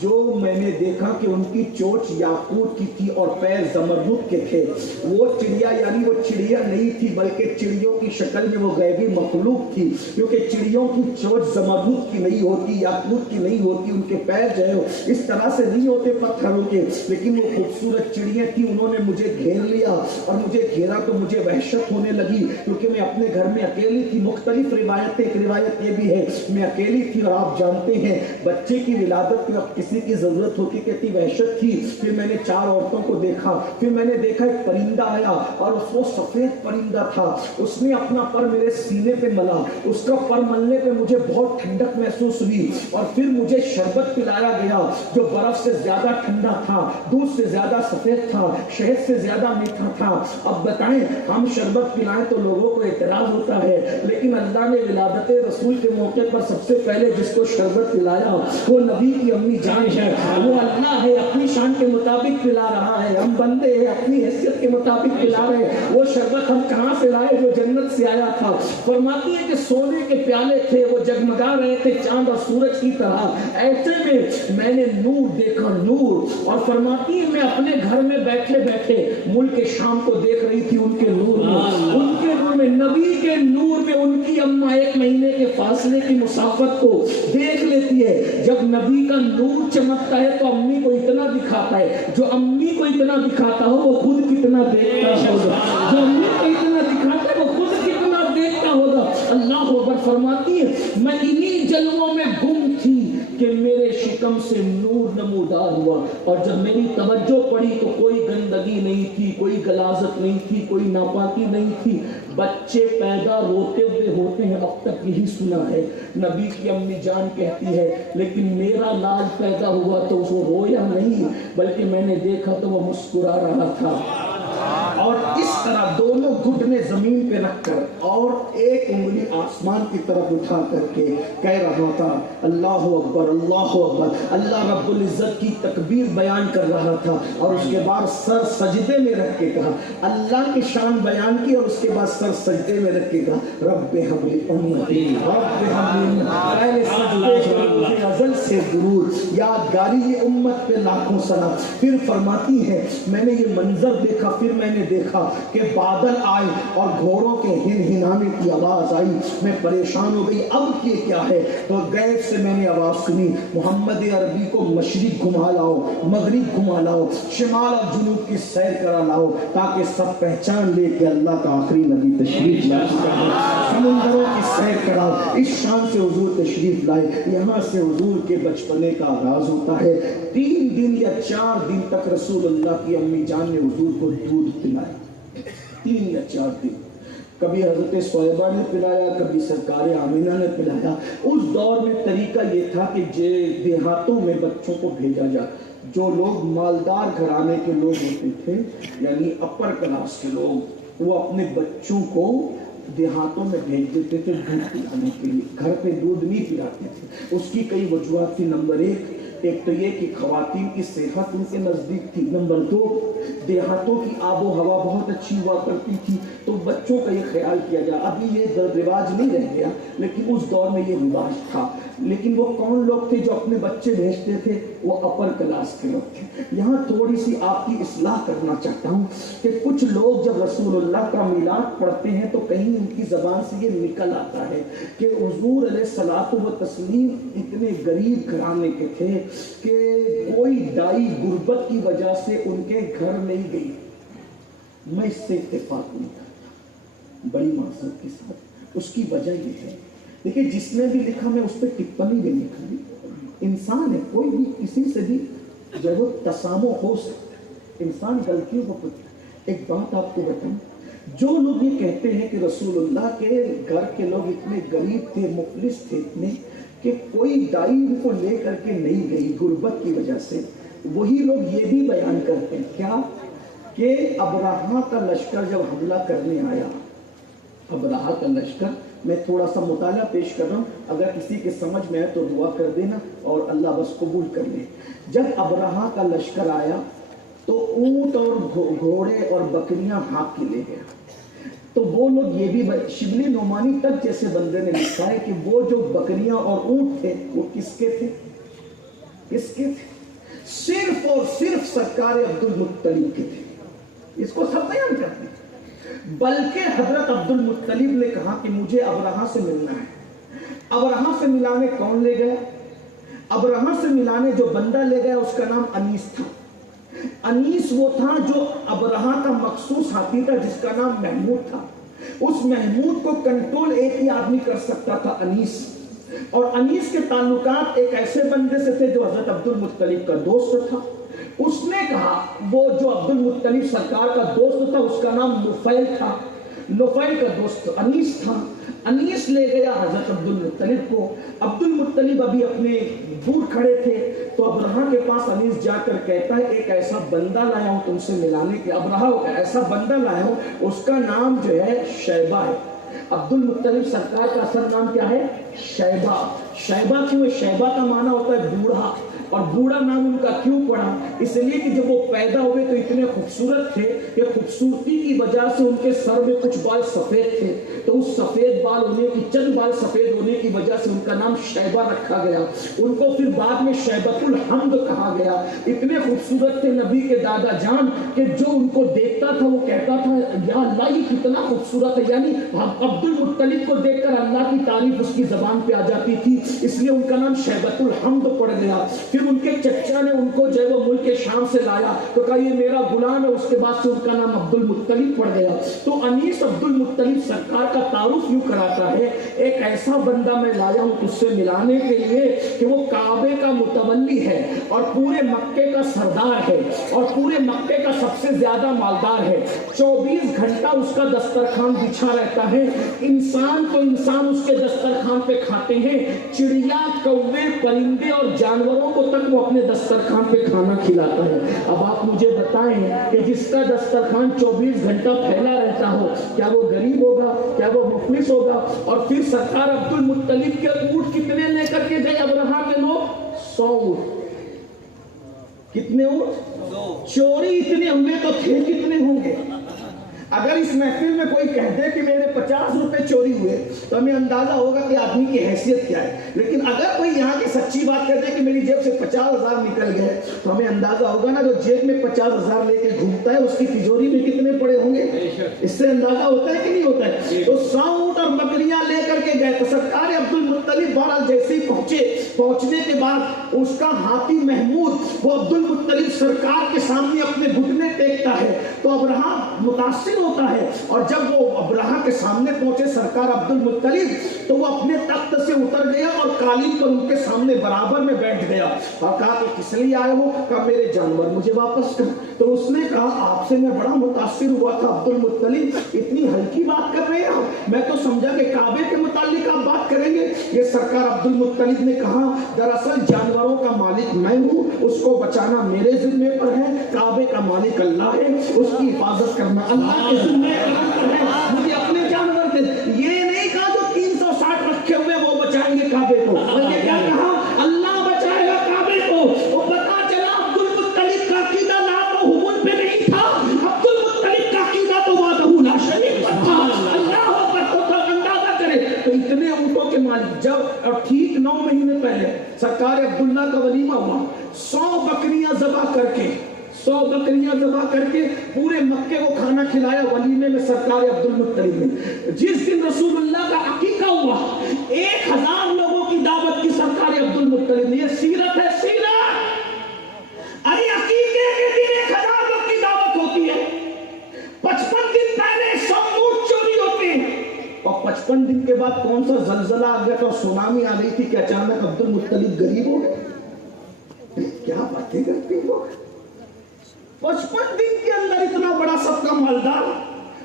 جو میں نے دیکھا کہ ان کی چوچ یاقوت کی تھی اور پیر زمرد کے تھے. وہ چڑیا یعنی وہ چڑیا نہیں تھی بلکہ چڑیوں کی شکل میں وہ غیبی مخلوق تھی, کیونکہ چڑیوں کی چوچ زمرد کی نہیں ہوتی, یاقوت کی نہیں ہوتی, ان کے پیر جو ہے اس طرح سے نہیں ہوتے پتھروں کے, لیکن وہ خوبصورت چڑیاں تھی. انہوں نے مجھے گھیر لیا اور مجھے گھیرا تو مجھے وحشت ہونے لگی, کیونکہ میں اپنے گھر میں اکیلی تھی. مختلف روایتیں, ایک روایت یہ بھی ہے میں اکیلی تھی, اور آپ جانتے ہیں بچے کی ولادت کے وقت کسی کی ضرورت ہوتی کہتی وحشت تھی. پھر میں نے 4 عورتوں کو دیکھا, پھر میں نے دیکھا ایک پرندہ آیا اور وہ سفید پرندہ تھا. اس نے اپنا پر میرے سینے پہ ملا, اس کا پر ملنے پہ مجھے بہت ٹھنڈک محسوس ہوئی, اور پھر مجھے شربت پلایا گیا جو برف سے زیادہ ٹھنڈا تھا, دودھ سے زیادہ سفید تھا, شہد سے زیادہ میٹھا تھا. اب بتائیں ہم شربت پلائیں تو لوگوں کو اعتراض ہوتا ہے, لیکن اللہ نے ولادت رسول کے موقع پر سب سے پہلے جس کو شربت پلایا وہ نبی کی امی جان ہے. وہ اللہ ہے, اپنی شان کے مطابق پلا رہا ہے, ہم بندے ہیں اپنی حیثیت کے مطابق پلا رہے ہیں. وہ شربت ہم کہاں سے لائے جو جنت سے آیا تھا. فرماتی ہے کہ سونے کے پیالے تھے, وہ جگمگا رہے تھے چاند اور سورج کی طرح. ایسے میں نے نور دیکھا, نور. اور فرماتی ہے میں اپنے گھر میں بیٹھے بیٹھے ملک شام کو دیکھ رہی تھی ان کے نور میں, ان کے نور میں, نبی کے نور میں. ان کی اماں 1 مہینے کے فاصلے کی مسافت کو دیکھ لیتی ہے. جب نبی کا نور چمکتا ہے تو امی کو اتنا دکھاتا ہے, جو امی کو اتنا دکھاتا ہو وہ خود کتنا دیکھتا ہوگا, جو امی کو اتنا دکھاتا ہے وہ خود کتنا دیکھتا ہوگا. اللہ اکبر. فرماتی ہے میں انہی جلووں میں گم تھی کہ میرے شکم سے نور نمودار ہوا, اور جب میری توجہ پڑی تو کوئی گندگی نہیں تھی, کوئی غلاظت نہیں تھی, کوئی ناپاکی نہیں تھی. بچے پیدا روتے ہوئے ہوتے ہیں, اب تک یہی سنا ہے. نبی کی امی جان کہتی ہے لیکن میرا لال پیدا ہوا تو وہ رویا نہیں بلکہ میں نے دیکھا تو وہ مسکرا رہا تھا. اور اس طرح دونوں گھٹنے زمین پہ رکھ کر اور ایک انگلی آسمان کی طرف اٹھا کر کے کہہ رہا تھا اللہ اکبر, اللہ اکبر. اللہ رب العزت کی تکبیر بیان کر رہا تھا, اور اس کے بعد سر سجدے میں رکھ کے کہا, اللہ کی شان بیان کی, اور اس کے بعد سر سجدے میں رکھ کے کہا رب حبلی امتی, رب حبلی. پہلے سجدے ازل سے ضرور یادگاری یہ امت پہ لاکھوں سنا. پھر فرماتی ہے میں نے یہ منظر دیکھا, پھر میں نے دیکھا کہ بادل آئے اور گھوڑوں کے ہنہنانے کی آواز آئی. میں پریشان ہو گئی, اب یہ کیا ہے؟ تو غیب سے میں نے آواز سنی محمد عربی کو مشرق گھما لاؤ, مغرب گھما لاؤ, شمال اور جنوب کی سیر کرا لاؤ, تاکہ سب پہچان لے کہ اللہ کا آخری نبی تشریف لائے. سمندروں کی سیر کراؤ, اس شان سے حضور تشریف لائے. یہاں سے حضور کے بچپنے کا آغاز ہوتا ہے. 3 دن یا 4 دن تک رسول اللہ کی امی جان نے حضور کو دودھ پلایا, 3 یا 4 دن. کبھی حضرت صہیبہ نے پلایا, کبھی سرکار آمینہ نے پلایا. اس دور میں طریقہ یہ تھا کہ دیہاتوں میں بچوں کو بھیجا جائے. جو لوگ مالدار گھرانے کے لوگ ہوتے تھے یعنی اپر کلاس کے لوگ, وہ اپنے بچوں کو دیہاتوں میں بھیج دیتے تھے دودھ پلانے کے لیے. گھر پہ دودھ نہیں پلاتے تھے. اس کی کئی وجوہات تھی. نمبر 1 ایک تو یہ کہ خواتین کی صحت ان کے نزدیک تھی. نمبر 2 دیہاتوں کی آب و ہوا بہت اچھی ہوا کرتی تھی, تو بچوں کا یہ خیال کیا جائے. ابھی یہ رواج نہیں رہ گیا, لیکن اس دور میں یہ رواج تھا. لیکن وہ کون لوگ تھے جو اپنے بچے بھیجتے تھے؟ وہ اپر کلاس کے لوگ تھے. یہاں تھوڑی سی آپ کی اصلاح کرنا چاہتا ہوں کہ کچھ لوگ جب رسول اللہ کا میلاد پڑھتے ہیں تو کہیں ان کی زبان سے یہ نکل آتا ہے کہ حضور علیہ الصلوۃ والتسلیم اتنے غریب گھرانے کے تھے کہ کوئی دائی غربت کی وجہ سے ان کے گھر نہیں گئی. میں اس سے اتفاق نہیں کرتا بڑی معذرت کے ساتھ. اس کی وجہ یہ ہے, دیکھیں جس نے بھی لکھا میں اس پہ ٹپنی بھی نہیں کری. انسان ہے, کوئی بھی کسی سے بھی جب وہ تسامح ہو سکتا, انسان غلطیوں کو پتہ. ایک بات آپ کو بتاؤں, جو لوگ یہ کہتے ہیں کہ رسول اللہ کے گھر کے لوگ اتنے غریب تھے, مفلس تھے اتنے کہ کوئی دائی ان کو لے کر کے نہیں گئی غربت کی وجہ سے, وہی لوگ یہ بھی بیان کرتے ہیں کیا کہ ابرہہ کا لشکر جب حملہ کرنے آیا, ابرہہ کا لشکر, میں تھوڑا سا مطالعہ پیش کر رہا ہوں, اگر کسی کے سمجھ میں آئے تو دعا کر دینا اور اللہ بس قبول کر لے. جب ابرہہ کا لشکر آیا تو اونٹ اور گھوڑے اور بکریاں ہاتھ کے لے گیا. تو وہ لوگ یہ بھی, شبلی نعمانی تک جیسے بندے نے لکھا ہے کہ وہ جو بکریاں اور اونٹ تھے وہ کس کے تھے؟ کس کے تھے؟ صرف اور صرف سرکار عبد المطلب کے تھے. اس کو سب بیان کرتے ہیں. بلکہ حضرت عبد المطلب نے کہا کہ مجھے ابرہہ سے ملنا ہے. ابرہہ سے ملانے کون لے گیا؟ ابرہہ سے ملانے جو بندہ لے گیا اس کا نام انیس تھا. انیس وہ تھا جو ابرہہ کا مخصوص ہاتھی تھا جس کا نام محمود تھا. اس محمود کو کنٹرول ایک ہی آدمی کر سکتا تھا، انیس. اور انیس کے تعلقات ایک ایسے بندے سے تھے جو حضرت عبد المطلب کا دوست تھا. اس نے کہا، وہ جو عبد المطلب سرکار کا دوست تھا اس کا نام نفیل تھا، نفیل کا دوست انیس تھا. انیس لے گیا حضرت عبد المطلب کو. عبد المطلب ابھی اپنے دور کھڑے تھے تو ابرہہ کے پاس انیس جا کر کہتا ہے ایک ایسا بندہ لایا ہوں تم سے ملانے کے. ابرہہ ایسا بندہ لایا ہوں، اس کا نام جو ہے شیبہ ہے. عبد المطلب سرکار کا اصل نام کیا ہے؟ شیبہ. شیبہ کیوں ہے؟ شیبہ کا معنی ہوتا ہے بوڑھا. اور بوڑھا نام ان کا کیوں پڑا؟ اس لیے کہ جب وہ پیدا ہوئے تو اتنے خوبصورت تھے کہ خوبصورتی کی وجہ سے ان کے سر میں کچھ بال سفید تھے، تو اس سفید بال ہونے کی، چند بال سفید ہونے کی وجہ سے ان کا نام شیبہ رکھا گیا. ان کو پھر بعد میں شیبۃ الحمد کہا گیا. اتنے خوبصورت تھے نبی کے دادا جان کہ جو ان کو دیکھتا تھا وہ کہتا تھا یا اللہ یہ کتنا خوبصورت ہے. یعنی عبد المطلب کو دیکھ کر اللہ کی تعریف اس کی زبان پہ آ جاتی تھی، اس لیے ان کا نام شیبۃ الحمد پڑ گیا. پھر ان کے چچا نے ان کو جو ہے وہ ملک شام سے لایا تو کہا یہ میرا غلام ہے. اس کے بعد سے ان کا نام عبد المطلب پڑ گیا. تو انیس عبد المطلب سرکار کا تعارف یوں کراتا ہے، ایک ایسا بندہ میں لایا ہوں تجھ سے ملانے کے لیے کہ وہ کعبے کا متولی ہے اور پورے مکے کا سردار ہے اور پورے مکے کا سب سے زیادہ مالدار ہے. 24 گھنٹہ اس کا دسترخوان بچھا رہتا ہے. انسان تو انسان اس کے دسترخوان پہ کھاتے ہیں، چڑیا، کوے، پرندے اور جانوروں کو تک وہ اپنے دسترخوان پہ کھانا کھلاتا ہے. اب آپ مجھے بتائیں کہ جس کا دسترخوان 24 گھنٹہ پھیلا رہتا ہو، کیا وہ غریب ہوگا؟ کیا وہ مفلس ہوگا؟ اور پھر سرکار عبد المطلب کے اونٹ کتنے لے کر کے گئے ابرہہ کے لوگ؟ 100 اونٹ. کتنے اونٹ؟ چوری اتنے ہوئے تو تھے کتنے ہوں گے؟ اگر اس محفل میں کوئی کہہ دے کہ میرے 50 روپے چوری ہوئے تو ہمیں اندازہ ہوگا کہ آدمی کی حیثیت کیا ہے. لیکن اگر کوئی یہاں کی سچی بات کہہ دے کہ میری جیب سے 50,000 نکل گئے تو ہمیں اندازہ ہوگا نا جو جیب میں 50,000 لے کے گھومتا ہے اس کی تجوری میں کتنے پڑے ہوں گے. اس سے اندازہ ہوتا ہے کہ نہیں ہوتا ہے؟ تو 100 اونٹ اور بکریاں لے کر کے گئے. تو سرکار عبد المطلب بہرحال جیسے ہی پہنچنے کے بعد اس کا ہاتھی محمود وہ عبد المطلب سرکار کے سامنے اپنے گھٹنے ٹیکتا ہے تو ابرہہ متاثر ہوتا ہے. اور جب وہ ابرہہ کے سامنے پہنچے سرکار عبد المطلب تو وہ اپنے تخت سے اتر گیا اور قالین پر ان کے سامنے برابر میں بیٹھ گیا اور کہا کہ کس لیے آئے ہو؟ کہا میرے جانور مجھے واپس کر. تو اس نے کہا آپ سے میں بڑا متاثر ہوا تھا عبد المطلب، اتنی ہلکی بات کر رہے ہیں، میں تو سمجھا کہ کعبے کے متعلق آپ بات کریں گے. یہ سرکار عبد المطلب نے کہا دراصل جانوروں کا مالک میں ہوں، اس کو بچانا میرے ذمے پر ہے. کعبے کا مالک اللہ ہے، اس کی حفاظت کرنا اللہ کے ذمے پر ہے. مجھے اپنے جانور دے. یہ نہیں کہا جو 360 رکھے ہوئے وہ بچائیں گے کعبے کو، بلکہ کیا کہا اللہ بچائے گا کعبے کو. وہ پتا چلا عبد المطلب کا عقیدہ لا تو حبل پہ نہیں تھا، عبد المطلب کا عقیدہ تو وحدہ لا شریک پر تھا. اللہ اکبر. تو اندازہ کرے تو اتنے اونٹوں کے مالک. جب اور ٹھیک 9 مہینے پہلے سرکار عبداللہ کا ولیمہ ہوا، 100 بکریاں ذبح کر کے پورے مکے کو کھانا کھلایا ولیمے میں سرکار عبد المطلب نے. جس دن رسول اللہ کا عقیقہ ہوا 1000 لوگوں کی دعوت کی سرکار عبد المطلب نے. یہ سیرت ہے، سیرت. ارے عقیقے کے دن 1000 لوگ کی دعوت ہوتی ہے، 55 دن پہلے 100 اونٹ چوری ہوتے ہیں اور 55 دن کے بعد کون سا زلزلہ آ گیا تھا، سونامی آ گئی تھی کہ اچانک عبد المطلب غریب ہو گئے. کیا باتیں کرتے ہیں لوگ. 55 دن کے اندر اتنا بڑا سب کا مالدار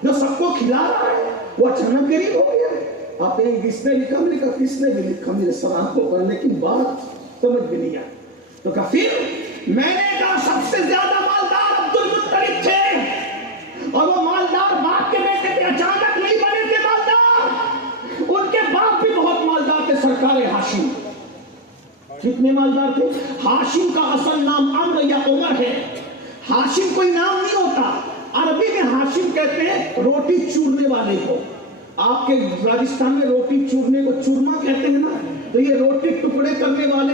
جو سب کو کھلا رہا ہے وہ اچانک غریب ہو گیا. آپ کہیں کس نے لکھا؟ میں نے کہا کس نے بھی لکھا میرے سر آنکھوں پر، لیکن بات سمجھ بھی نہیں آئی. تو کہا پھر میں نے کہا سب سے زیادہ مالدار عبد المطلب تھے اور وہ مالدار باپ کے بیٹے تھے، اچانک نہیں بنے تھے مالدار. ان کے باپ بھی بہت مالدار تھے، سرکار ہاشم. کتنے مالدار تھے؟ ہاشم کا اصل نام عمرو یا عمر ہے. ہاشم کوئی نام نہیں ہوتا، عربی میں ہاشم کہتے ہیں روٹی چورنے والے کو. آپ کے راجستھان میں روٹی چورنے کو چورما کہتے ہیں نا، تو یہ روٹی ٹکڑے کرنے والے،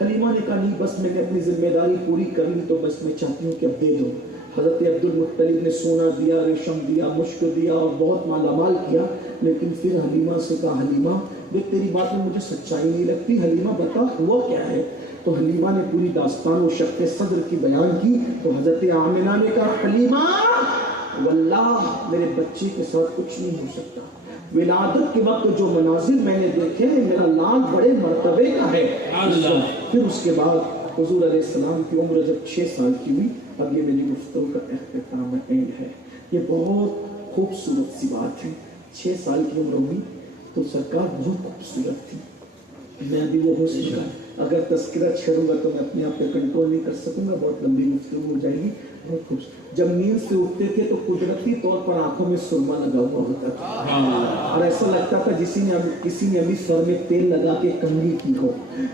حلیمہ نے کہا نہیں بس میں نے اپنی ذمہ داری پوری کر لی تو بس میں چاہتی ہوں کہ اب دے دو. حضرت عبد المطلب نے سونا دیا، ریشم دیا، مشک دیا اور بہت مالا مال کیا، لیکن پھر حلیمہ سے کہا حلیمہ دیکھ تیری بات میں مجھے سچائی نہیں لگتی، حلیمہ بتا ہوا کیا ہے؟ تو حلیمہ نے پوری داستان و شق صدر کی بیان کی. تو حضرت آمنہ نے کہا حلیمہ واللہ میرے بچے کے ساتھ کچھ نہیں ہو سکتا، ولادت کے وقت جو مناظر میں نے دیکھے ہیں میرا لال بڑے مرتبے کا ہے. پھر اس کے بعد حضور علیہ السلام کی عمر جب 6 سال کی ہوئی، اب یہ میری گفتگو کا اختتام ہے. یہ بہت خوبصورت سی بات ہے. 6 سال کی عمر ہوئی تو سرکار بہت خوبصورت تھی. میں ابھی وہ ہو سکتا اگر تذکرہ چھڑوں گا تو میں اپنے آپ پہ کنٹرول نہیں کر سکوں گا، بہت لمبی گفتگو ہو جائے گی. بہت خوبصورت جب نیند سے اٹھتے تھے تو قدرتی طور پر آنکھوں میں سرما لگا ہوا ہوتا تھا اور ایسا لگتا تھا کسی نے ابھی سر میں تیل لگا کے کنگھی کی ہو.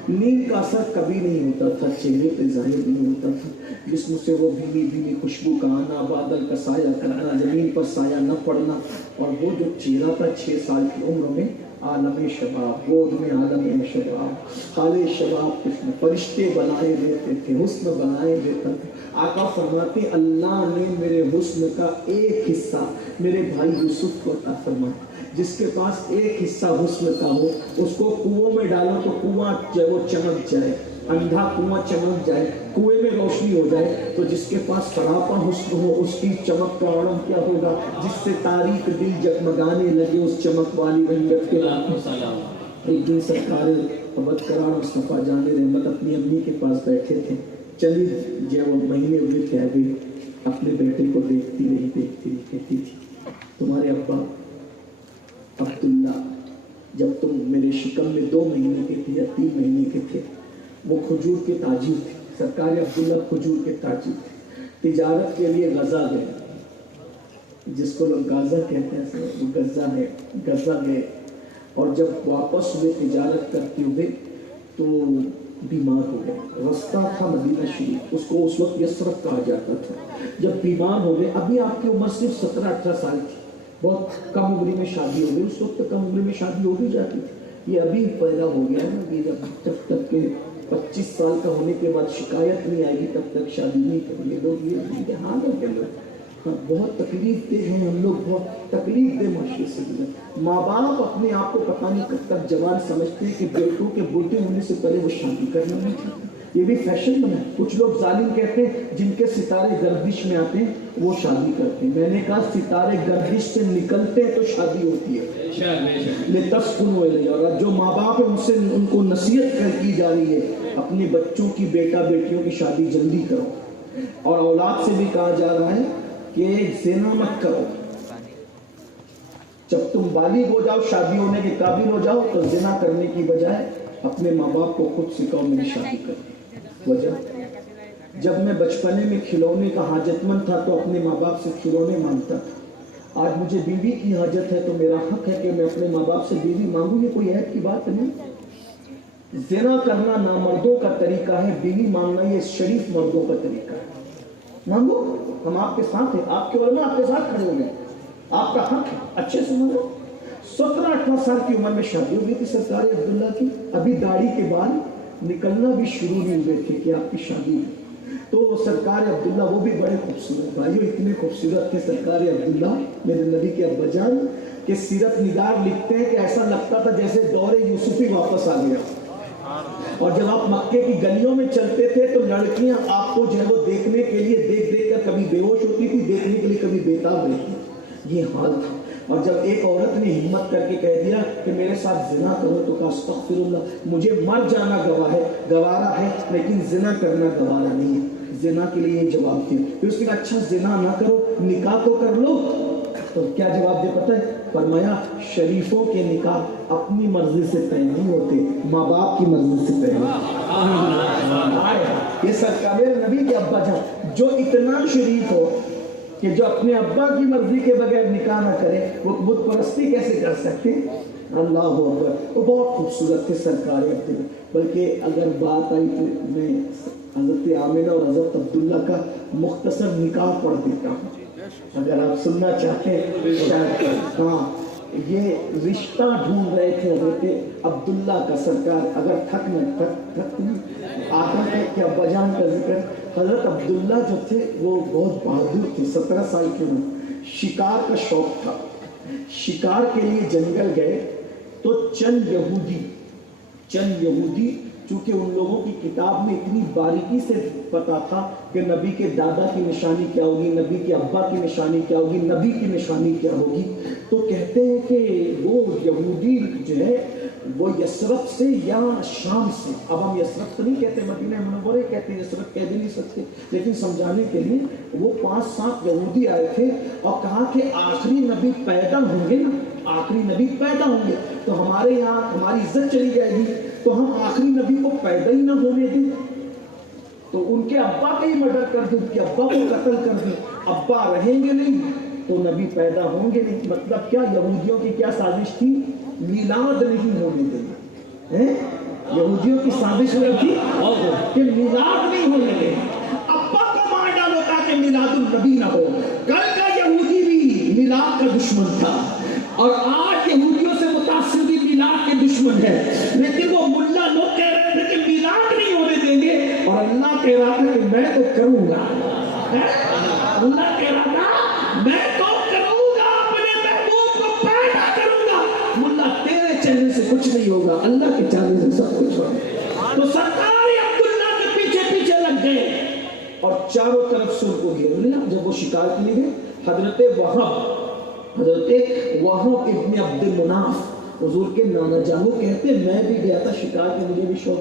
نیند کا اثر کبھی نہیں ہوتا تھا، چہرے پہ ظاہر نہیں ہوتا تھا. جسم سے وہ بھینی بھینی خوشبو کا آنا، بادل کا سایہ کرانا، زمین پر سایہ نہ پڑنا، اور وہ جو چہرہ تھا 6 سال کی عمر میں عالم شباب، گود میں عالم شباب، خالے شباب کچھ فرشتے بنائے دیتے تھے، حسن بنائے دیتا تھے. آقا فرماتے اللہ نے میرے حسن کا ایک حصہ میرے بھائی یوسف کو عطا فرمایا. جس کے پاس ایک حصہ حسن کا ہو اس کو کنویں میں ڈالو تو کنواں وہ چمک جائے، اندھا کنواں چمک جائے، کنویں میں روشنی ہو جائے. تو جس کے پاس سراپا حسن ہو اس کی چمک کا عالم کیا ہوگا، جس سے تاریخ دل جگمگانے لگے اس چمک والی رنگت کے. ایک دن سرکار ابد قرار مصطفیٰ جان رحمت اپنی امی کے پاس بیٹھے تھے. چلی جب وہ مہینے ہوئے تھے ابھی اپنے بیٹے کو دیکھتی رہی کہتی تھی تمہارے ابا عبداللہ جب تم میرے شکم میں 2 مہینے کے تھے یا 3 مہینے کے تھے وہ کھجور کے تاجر تھے. سرکار عبداللہ کھجور کے تاجر تھے. تجارت کے لیے غزہ گئے، جس کو لوگ غزہ کہتے ہیں وہ غزہ گئے، اور جب واپس ہوئے تجارت کرتے ہوئے تو بیمار ہو گئے. رستہ تھا مدینہ شریف، اس کو اس وقت یثرب کہا جاتا تھا. جب بیمار ہو گئے، ابھی آپ کی عمر صرف 17-18 سال تھی، بہت کم عمری میں شادی ہو گئی. اس وقت کم عمری میں شادی ہو بھی جاتی تھی، یہ ابھی پیدا ہو گیا ہے نا. جب تک کہ 25 سال کا ہونے کے بعد شکایت نہیں آئے گی تب تک شادی نہیں کریں گے لوگ. یہ حال ہے کہ لوگ بہت تکلیف دہ ہیں، ہم لوگ بہت تکلیف دہ معاشرے سے گزرے. ماں باپ اپنے آپ کو پتہ نہیں کب تک جوان سمجھتے ہیں کہ بیٹوں کے بوڑھے ہونے سے پہلے وہ شادی کرنا نہیں چاہتے. یہ بھی فیشن بنا ہے. کچھ لوگ ظالم کہتے ہیں جن کے ستارے گردش میں آتے ہیں وہ شادی کرتے ہیں. میں نے کہا ستارے گردش سے نکلتے ہیں تو شادی ہوتی ہے. لتسکنوا الیہ. اور جو ماں باپ ہیں ان سے ان کو نصیحت کی جا رہی ہے اپنے بچوں کی، بیٹا بیٹیوں کی شادی جلدی کرو. اور اولاد سے بھی کہا جا رہا ہے کہ زنا مت کرو. جب تم بالغ ہو جاؤ، شادی ہونے کے قابل ہو جاؤ تو زنا کرنے کی بجائے اپنے ماں باپ کو خود سکھاؤ میری شادی کرو. وجہ جب میں بچپنے میں کھلونے کا حاجت مند تھا تو اپنے ماں باپ سے کھلونے مانگتا تھا. آج مجھے بیوی کی حاجت ہے تو میرا حق ہے کہ میں اپنے ماں باپ سے بیوی مانگوں. یہ کوئی عیب کی بات نہیں. زنا کرنا نامردوں کا طریقہ ہے، بیوی مانگنا یہ شریف مردوں کا طریقہ ہے. مانگو، ہم آپ کے ساتھ ہیں، آپ کے علماء آپ کے ساتھ کھڑے ہوئے ہیں، آپ کا حق ہے، اچھے سے مانگو. 17-18 سال کی عمر میں شادی ہو گئی تھی سرکار عبداللہ کی. ابھی داڑھی کے بال نکلنا بھی شروع نہیں ہوئے تھے کہ آپ کی شادی ہے. تو سرکار عبداللہ وہ بھی بڑے خوبصورت بھائیوں، اتنے خوبصورت تھے سرکار عبداللہ میرے نبی کے ابا جان کہ سیرت نگار لکھتے ہیں کہ ایسا لگتا تھا جیسے دور یوسفی واپس آ گیا. اور جب آپ مکے کی گلیوں میں چلتے تھے تو لڑکیاں آپ کو جو ہے وہ دیکھنے کے لیے دیکھ کر کبھی بے ہوش ہوتی تھی، دیکھنے کے لیے کبھی بیتاب رہتی. یہ حال تھا. اور جب ایک عورت نے ہمت کر کے کہہ دیا کہ میرے ساتھ زنا کرو تو کہا استغفر اللہ، مجھے مر جانا گوارا ہے لیکن زنا کرنا گوارا نہیں ہے. زنا کے لیے یہ جواب دیا. پھر اس نے کہا اچھا زنا نہ کرو، نکاح تو کر لو. تو کیا جواب دے پتہ ہے؟ فرمایا شریفوں کے نکاح اپنی مرضی سے طے نہیں ہوتے، ماں باپ کی مرضی سے طے ہوتے. یہ سرکار نبی کے ابا جان جو اتنا شریف ہو کہ جو اپنے ابا کی مرضی کے بغیر نکاح نہ کرے وہ بت پرستی کیسے کر سکتے؟ اللہ اکبر. وہ بہت خوبصورت تھے سرکار عبداللہ. بلکہ اگر بات آئی تو میں حضرت آمنہ اور حضرت عبداللہ کا مختصر نکاح پڑھ دیتا ہوں اگر آپ سننا چاہتے ہیں. ہاں یہ رشتہ ڈھونڈ رہے تھے حضرت عبداللہ کا سرکار، اگر تھک آقا کے ابا جان کا ذکر، حضرت عبداللہ جو تھے وہ بہت بہادر تھے، 17 سال کے عمر، شکار کا شوق تھا، شکار کے لیے جنگل گئے تو چند یہودی چونکہ ان لوگوں کی کتاب میں اتنی باریکی سے پتا تھا کہ نبی کے دادا کی نشانی کیا ہوگی، نبی کے ابا کی نشانی کیا ہوگی، نبی کی نشانی کیا ہوگی، تو کہتے ہیں کہ وہ یہودی جو ہے وہ یثرب سے یا شام سے، اب ہم یثرب تو نہیں کہتے، مدینہ منورہ کہتے ہیں، یثرب کہہ بھی نہیں سکتے، لیکن سمجھانے کے لیے وہ 5-7 یہودی آئے تھے اور کہا کہ آخری نبی پیدا ہوں گے نا، آخری نبی پیدا ہوں گے تو ہمارے یہاں ہماری عزت چلی جائے گی، تو ہم آخری نبی کو پیدا ہی نہ ہونے دیں، تو ان کے ابا کا ہی مرڈر کر دیں، ان کے ابا کو قتل کر دیں، ابا رہیں گے نہیں تو نبی پیدا ہوں گے نہیں۔ مطلب کیا یہودیوں کی کیا سازش تھی؟ میلاد نہیں ہونے دینا، یہودیوں کی سازش میں تھی کہ میلاد نہیں ہونے دینا، ابا کو مار ڈالو تاکہ میلاد النبی نہ ہو۔ کل کا یہودی بھی میلاد کا دشمن تھا اور آج یہودیوں سے متاثر بھی میلاد کے دشمن ہے، لیکن وہ ملا لوگ کہہ رہے تھے کہ میلاد نہیں ہونے دیں گے اور اللہ کہہ رہا تھا کہ میں تو کروں گا، اللہ کہہ رہا تھا میں تو کروں گا، اپنے محبوب کو پیدا کروں گا، ملا تیرے چلنے سے کچھ نہیں ہوگا، اللہ کے چاہنے سے سب کچھ ہوگا۔ تو سرکار عبداللہ کے پیچھے پیچھے لگ گئے اور چاروں طرف سے ان کو گھیر لیا۔ جب وہ شکار کے لیے گئے، حضرت وہب ابن عبد المناف حضور کے نانا جان، وہ کہتے میں بھی گیا تھا شکار کے، مجھے بھی شوق،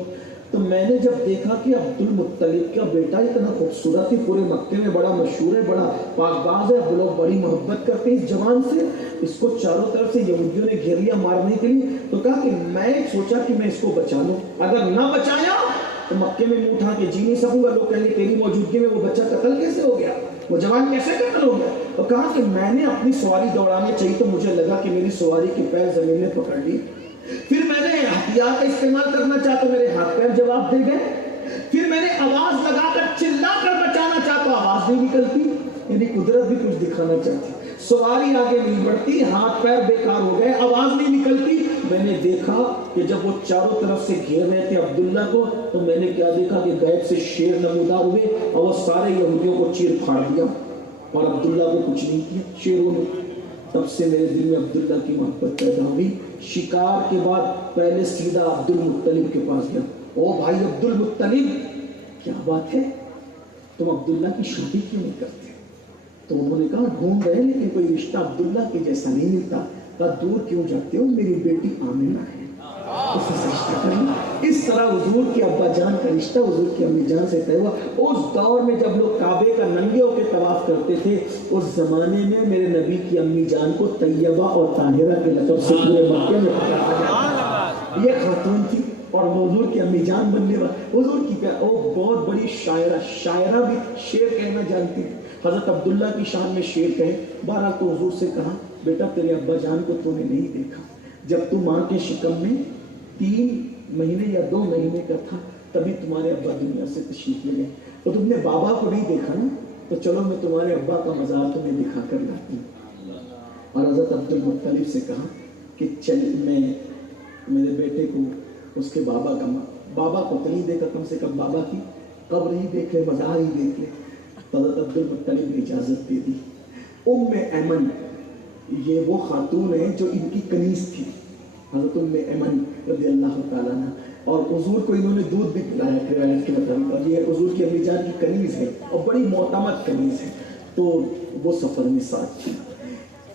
تو میں نے جب دیکھا کہ عبد المطلب کا بیٹا اتنا خوبصورت ہے، پورے مکے میں بڑا مشہور ہے، بڑا پاک باز ہے، لوگ بڑی محبت کرتے ہیں اس جوان سے، اس کو چاروں طرف سے یہودیوں نے گھیر لیا مارنے کے لیے، تو کہا کہ میں سوچا کہ میں اس کو بچا لوں، اگر نہ بچایا تو مکے میں منہ اٹھا کے جی نہیں سکوں گا، لوگ کہیں گے تیری موجودگی میں وہ بچہ قتل کیسے ہو گیا، وہ جوان کیسے قتل ہو گیا، تو کہا کہ میں نے اپنی سواری دوڑانے چاہیے تو مجھے لگا کہ میری سواری کے پیر زمین نے پکڑ لی، پھر میں نے ہتھیار کا استعمال کرنا چاہا تو میرے ہاتھ پیر جواب دے گئے، پھر میں نے آواز لگا کر چلا کر بچانا چاہا تو آواز نہیں نکلتی، یعنی قدرت بھی کچھ دکھانا چاہتی، سواری آگے نہیں بڑھتی، ہاتھ پیر بیکار ہو گئے، آواز نہیں نکلتی۔ میں نے دیکھا کہ جب وہ چاروں طرف سے گھیر رہے تھے عبداللہ کو، تو میں نے کیا دیکھا کہ غیب سے شیر نمودار ہوئے اور وہ سارے یہودیوں کو چیر پھاڑ دیا اور عبداللہ کو کچھ نہیں کیا شیروں نے۔ تب سے میرے دل میں عبداللہ کی محبت پیدا ہوئی۔ شکار کے بعد پہلے سیدھا عبد المطلب کے پاس گیا، او بھائی عبد المطلب، کیا بات ہے تم عبداللہ کی شادی کیوں نہیں کرتے؟ تو انہوں نے کہا ڈھونڈ رہے لیکن کوئی رشتہ عبداللہ کے جیسا نہیں ملتا۔ کہا دور کیوں جاتے ہو، میری بیٹی آمنہ ہے، اسے سے رشتہ کرنا۔ اس طرح حضور کے ابا جان کا رشتہ حضور کی امی جان سے طے ہوا۔ اس دور میں جب لوگ کعبے کا ننگے ہو کے طواف کرتے تھے، اس زمانے میں میرے نبی کی امی جان کو طیبہ اور طاہرہ کے لقب سے پورے مکے میں پکارا گیا۔ یہ خاتون تھی اور حضور کی امی جان بننے والی، حضور کی وہ بہت بڑی شاعرہ بھی شعر کہنا جانتی تھی۔ حضرت عبداللہ کی شان میں شعر کہے۔ بہرحال تو حضور سے کہا بیٹا تیرے ابا جان کو تو نے نہیں دیکھا، جب تو ماں کے شکم میں 3 مہینے یا 2 مہینے کا تھا تبھی تمہارے ابا دنیا سے تشریف لے گئے، تو تم نے بابا کو نہیں دیکھا نا، تو چلو میں تمہارے ابا کا مزار تمہیں دکھا کر لاتی ہوں۔ اور حضرت عبد المطلب سے کہا کہ چل میں میرے بیٹے کو اس کے بابا کو تو نہیں دیکھا، کم سے کم بابا کی قبر ہی دیکھ لے، مزار ہی دیکھ لے۔ حضرت عبد المطلب نے اجازت دے دی۔ ایمن یہ وہ خاتون ہے جو ان کی کنیز تھی، حضرت ایمن رضی اللہ تعالیٰ عنہ، اور حضور کو انہوں نے دودھ بھی پلایا روایت کے مطابق، اور یہ حضور کی امی جان کی کنیز ہے اور بڑی معتمد کنیز ہے۔ تو وہ سفر میں ساتھ تھی۔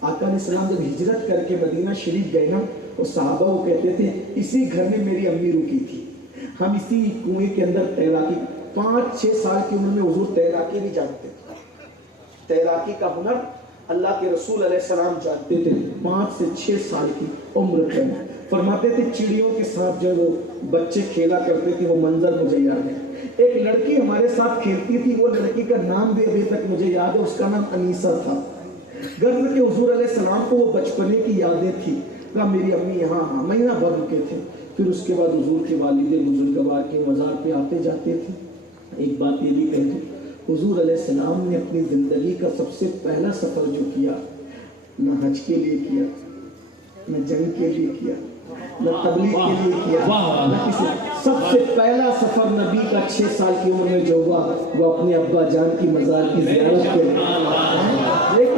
آقا علیہ السلام جب ہجرت کر کے مدینہ شریف گئے نا، وہ صحابہ وہ کہتے تھے اسی گھر میں میری امی رکی تھی، ہم اسی کنویں کے اندر تیراکی، 5-6 سال کی عمر میں حضور تیراکی بھی جانتے تھے، تیراکی کا ہنر اللہ کے رسول علیہ السلام جانتے تھے، 5 سے 6 سال کی عمر میں۔ فرماتے تھے چڑیوں کے ساتھ جو وہ بچے کھیلا کرتے تھے وہ منظر مجھے یاد ہے۔ ایک لڑکی ہمارے ساتھ کھیلتی تھی، وہ لڑکی کا نام بھی ابھی تک مجھے یاد ہے، اس کا نام انیسہ تھا۔ گھر کے حضور علیہ السلام کو وہ بچپنے کی یادیں تھی، کہا میری امی یہاں مہینہ بھر رکے تھے۔ پھر اس کے بعد حضور کے والد بزرگوار کے مزار پہ آتے جاتے تھے۔ ایک بات یہ بھی کہہ دوں، حضور علیہ السلام نے اپنی زندگی کا سب سے پہلا سفر جو کیا نہ حج کے لیے کیا نہ جنگ کے لیے کیا، نہ تبلیغ کے لیے کیا، واہ، نہ کسی۔ سب سے پہلا سفر نبی کا 6 سال کی عمر میں جو ہوا وہ اپنے ابا جان کی مزار کی زیارت کے لیے۔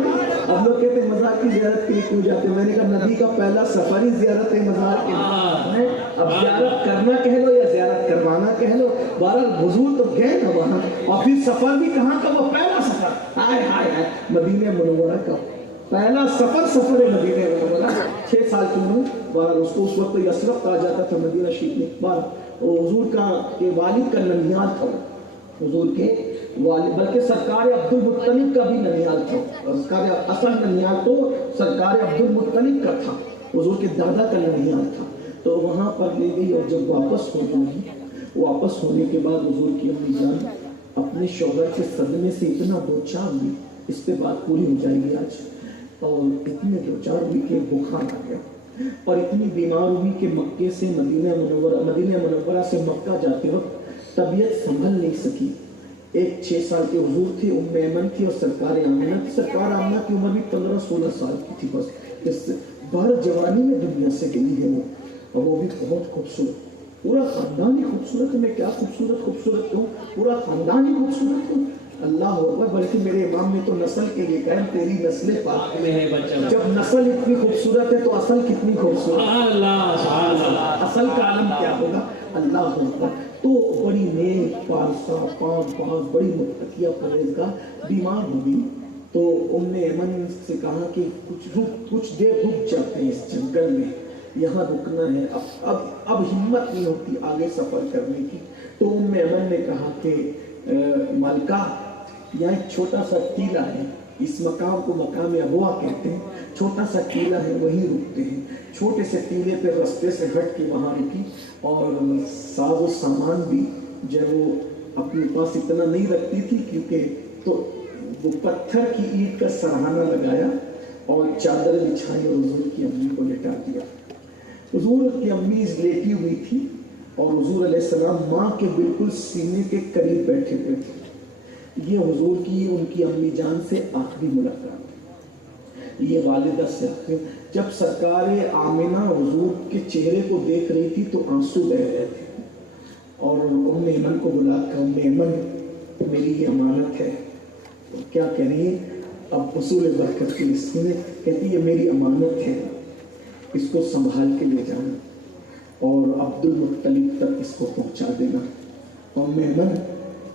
اب لوگ کہتے ہیں مزار کی زیارت کے لیے کیوں جاتے ہیں؟ میں نے کہا نبی کا پہلا سفر ہی زیارت ہے مزار کے لیے۔ اب زیارت کرنا کہہ لو یا زیارت کروانا کہہ لو، بہرحال حضور تو گئے نا وہاں، اور پھر سفر بھی کہاں کا؟ وہ پہلا سفر، ہائے ہائے ہائے، مدینہ منورہ کا پہلا سفر ہے مدینہ منورہ، 6 سال کی عمر۔ بہرحال اس کو اس وقت یثرب کہا جاتا تھا، مدینہ شریف میں۔ بہرحال حضور کے والد کا ننیال تھا، حضور کے والد، بلکہ سرکار عبد المطلب کا بھی ننیال تھا۔ سرکار اصل ننیال تو سرکار عبد المطلب کا تھا، حضور کے دادا کا ننیال تھا۔ تو وہاں پر لے گئی، اور جب واپس ہونے کے بعد حضور کی امی جان اپنے شوہر کے صدمے سے اتنا دوچار ہوئی، اس پہ بات پوری ہو جائے گی آج، اور اتنے دوچار ہوئی کہ بخار آ گیا، اور اتنی بیمار ہوئی کہ مکے سے مدینہ منورہ سے مکہ جاتے وقت طبیعت سنبھل نہیں سکی۔ ایک 6 سال کے حضور تھے، ام ایمن تھی، اور سرکار آمنہ تھی۔ سرکار آمنہ کی عمر بھی 15-16 سال کی تھی بس، اس بار جوانی میں دنیا سے گئی ہے وہ، اور وہ بھی بہت خوبصورت، پورا خاندان ہی خوبصورت ہے۔ میں کیا خوبصورت ہوں، پورا خاندان ہی خوبصورت ہوں، اللہ اکبر۔ بلکہ میرے امام نے تو نسل کے لیے کہا تیری نسل پاک میں ہے بچہ۔ جب نسل اتنی خوبصورت ہے تو اصل کتنی خوبصورت، اصل کا عالم کیا ہوگا، اللہ اکبر۔ تو بڑی نیک پارسا، پاک بڑی متقیہ پرہیزگار بیمار ہوئی، تو ام نے ایمن سے کہا کہ کچھ دیر رک جاتے ہیں اس جنگل میں، یہاں رکنا ہے، اب ہمت نہیں ہوتی آگے سفر کرنے کی۔ تو ام ایمن نے کہا کہ مالکہ، یہاں ایک چھوٹا سا ٹیلا ہے، اس مقام کو مقام ابوا کہتے ہیں، چھوٹا سا ٹیلا ہے، وہیں رکتے ہیں۔ چھوٹے سے ٹیلے پہ رستے سے ہٹ کے وہاں رکی، اور ساز و سامان بھی جب وہ اپنے پاس اتنا نہیں رکھتی تھی، کیونکہ تو وہ پتھر کی اینٹ کا سرہانہ لگایا اور چادر بچھائی اور حضور کی امی کو لٹا دیا۔ حضور کی امی لیٹی ہوئی تھی، اور حضور علیہ السلام ماں کے بالکل سینے کے قریب بیٹھے ہوئے تھے۔ یہ حضور کی ان کی امی جان سے آخری ملاقات، یہ والدہ سے آخری۔ جب سرکار آمنہ حضور کے چہرے کو دیکھ رہی تھی تو آنسو بہہ رہے تھے، اور ام ایمن کو بلا کر، ام ایمن میری یہ امانت ہے، کیا کہہ رہی ہے؟ اب اصول برکت کی لسٹ میں کہتی ہے میری امانت ہے، اس کو سنبھال کے لے جانا اور عبد المطلب تک اس کو پہنچا دینا۔ ام ایمن،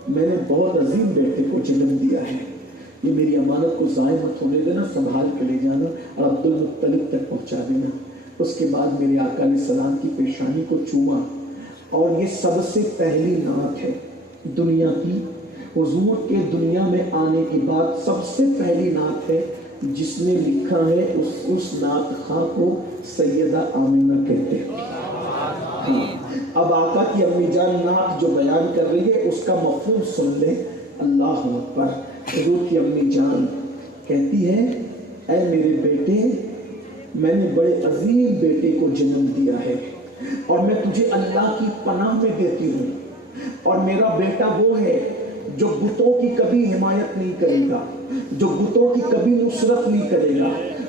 میں نے بہت عظیم بیٹے کو جنم دیا ہے، یہ میری امانت کو ضائع مت ہونے دینا، سنبھال کے لے جانا اور عبد المطلب تک پہنچا دینا۔ اس کے بعد میرے آقا علیہ السلام کی پیشانی کو چوما، اور یہ سب سے پہلی نعت ہے دنیا کی، حضور کے دنیا میں آنے کے بعد سب سے پہلی نعت ہے، جس نے لکھا ہے اس نعت خواہ کو سیدہ آمنہ کہتے ہیں۔ اب آقا کی امی جان نعت جو بیان کر رہی ہے اس کا مفہوم سن لیں، اللہ اکبر۔ حضور کی امی جان کہتی ہے، اے میرے بیٹے، میں نے بڑے عظیم بیٹے کو جنم دیا ہے، اور میں تجھے اللہ کی پناہ میں دیتی ہوں، اور میرا بیٹا وہ ہے جو بتوں کی کبھی حمایت نہیں کرے گا، جو بتوں کی کبھی نصرت نہیں کرے گا،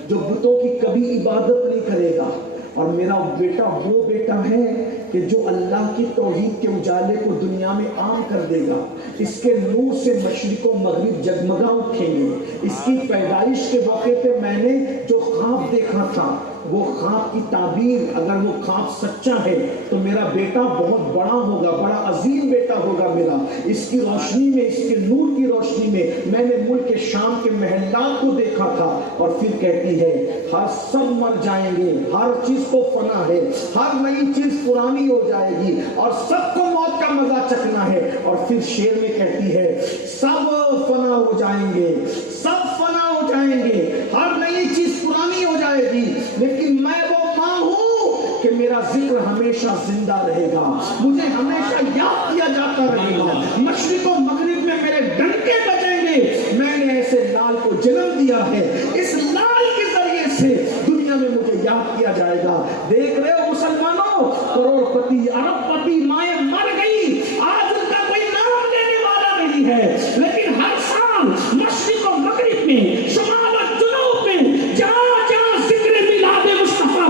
جو بتوں کی کبھی عبادت نہیں کرے گا، اور میرا بیٹا وہ بیٹا ہے کہ جو اللہ کی توحید کے اجالے کو دنیا میں عام کر دے گا، اس کے نور سے مشرق و مغرب جگمگا اٹھیں گے۔ اس کی پیدائش کے موقع پہ میں نے جو خواب دیکھا تھا، وہ خواب کی تعبیر، اگر وہ خواب سچا ہے تو میرا بیٹا بہت بڑا ہوگا، بڑا عظیم بیٹا ہوگا میرا۔ اس کی روشنی میں، اس کے نور کی روشنی میں نے ملک شام کے محلات کو دیکھا تھا۔ اور پھر کہتی ہے، ہر سب مر جائیں گے، ہر چیز کو فنا ہے، ہر نئی چیز پرانی ہو جائے گی، اور سب کو موت کا مزہ چکھنا ہے۔ اور پھر شعر میں کہتی ہے، سب فنا ہو جائیں گے، سب فنا ہو جائیں گے، ہر نئی چیز پرانی ہو جائے گی، لیکن میں وہ ماں ہوں کہ میرا ذکر ہمیشہ زندہ رہے گا، مجھے ہمیشہ یاد کیا جاتا رہے گا، مشرق و مغرب میں میرے ڈنکے بجیں گے۔ میں نے ایسے لال کو جنم دیا ہے، اس لال کے ذریعے سے دنیا میں مجھے یاد کیا جائے گا۔ دیکھ رہے ہو مسلمانوں، کروڑ پتی، ارب پتی مائیں مر گئی، آج ان کا کوئی نام لینے والا نہیں ہے، لیکن ہر سال مشرق و مغرب میں، شمال و جنوب میں، جہاں جہاں ذکر میلاد مصطفیٰ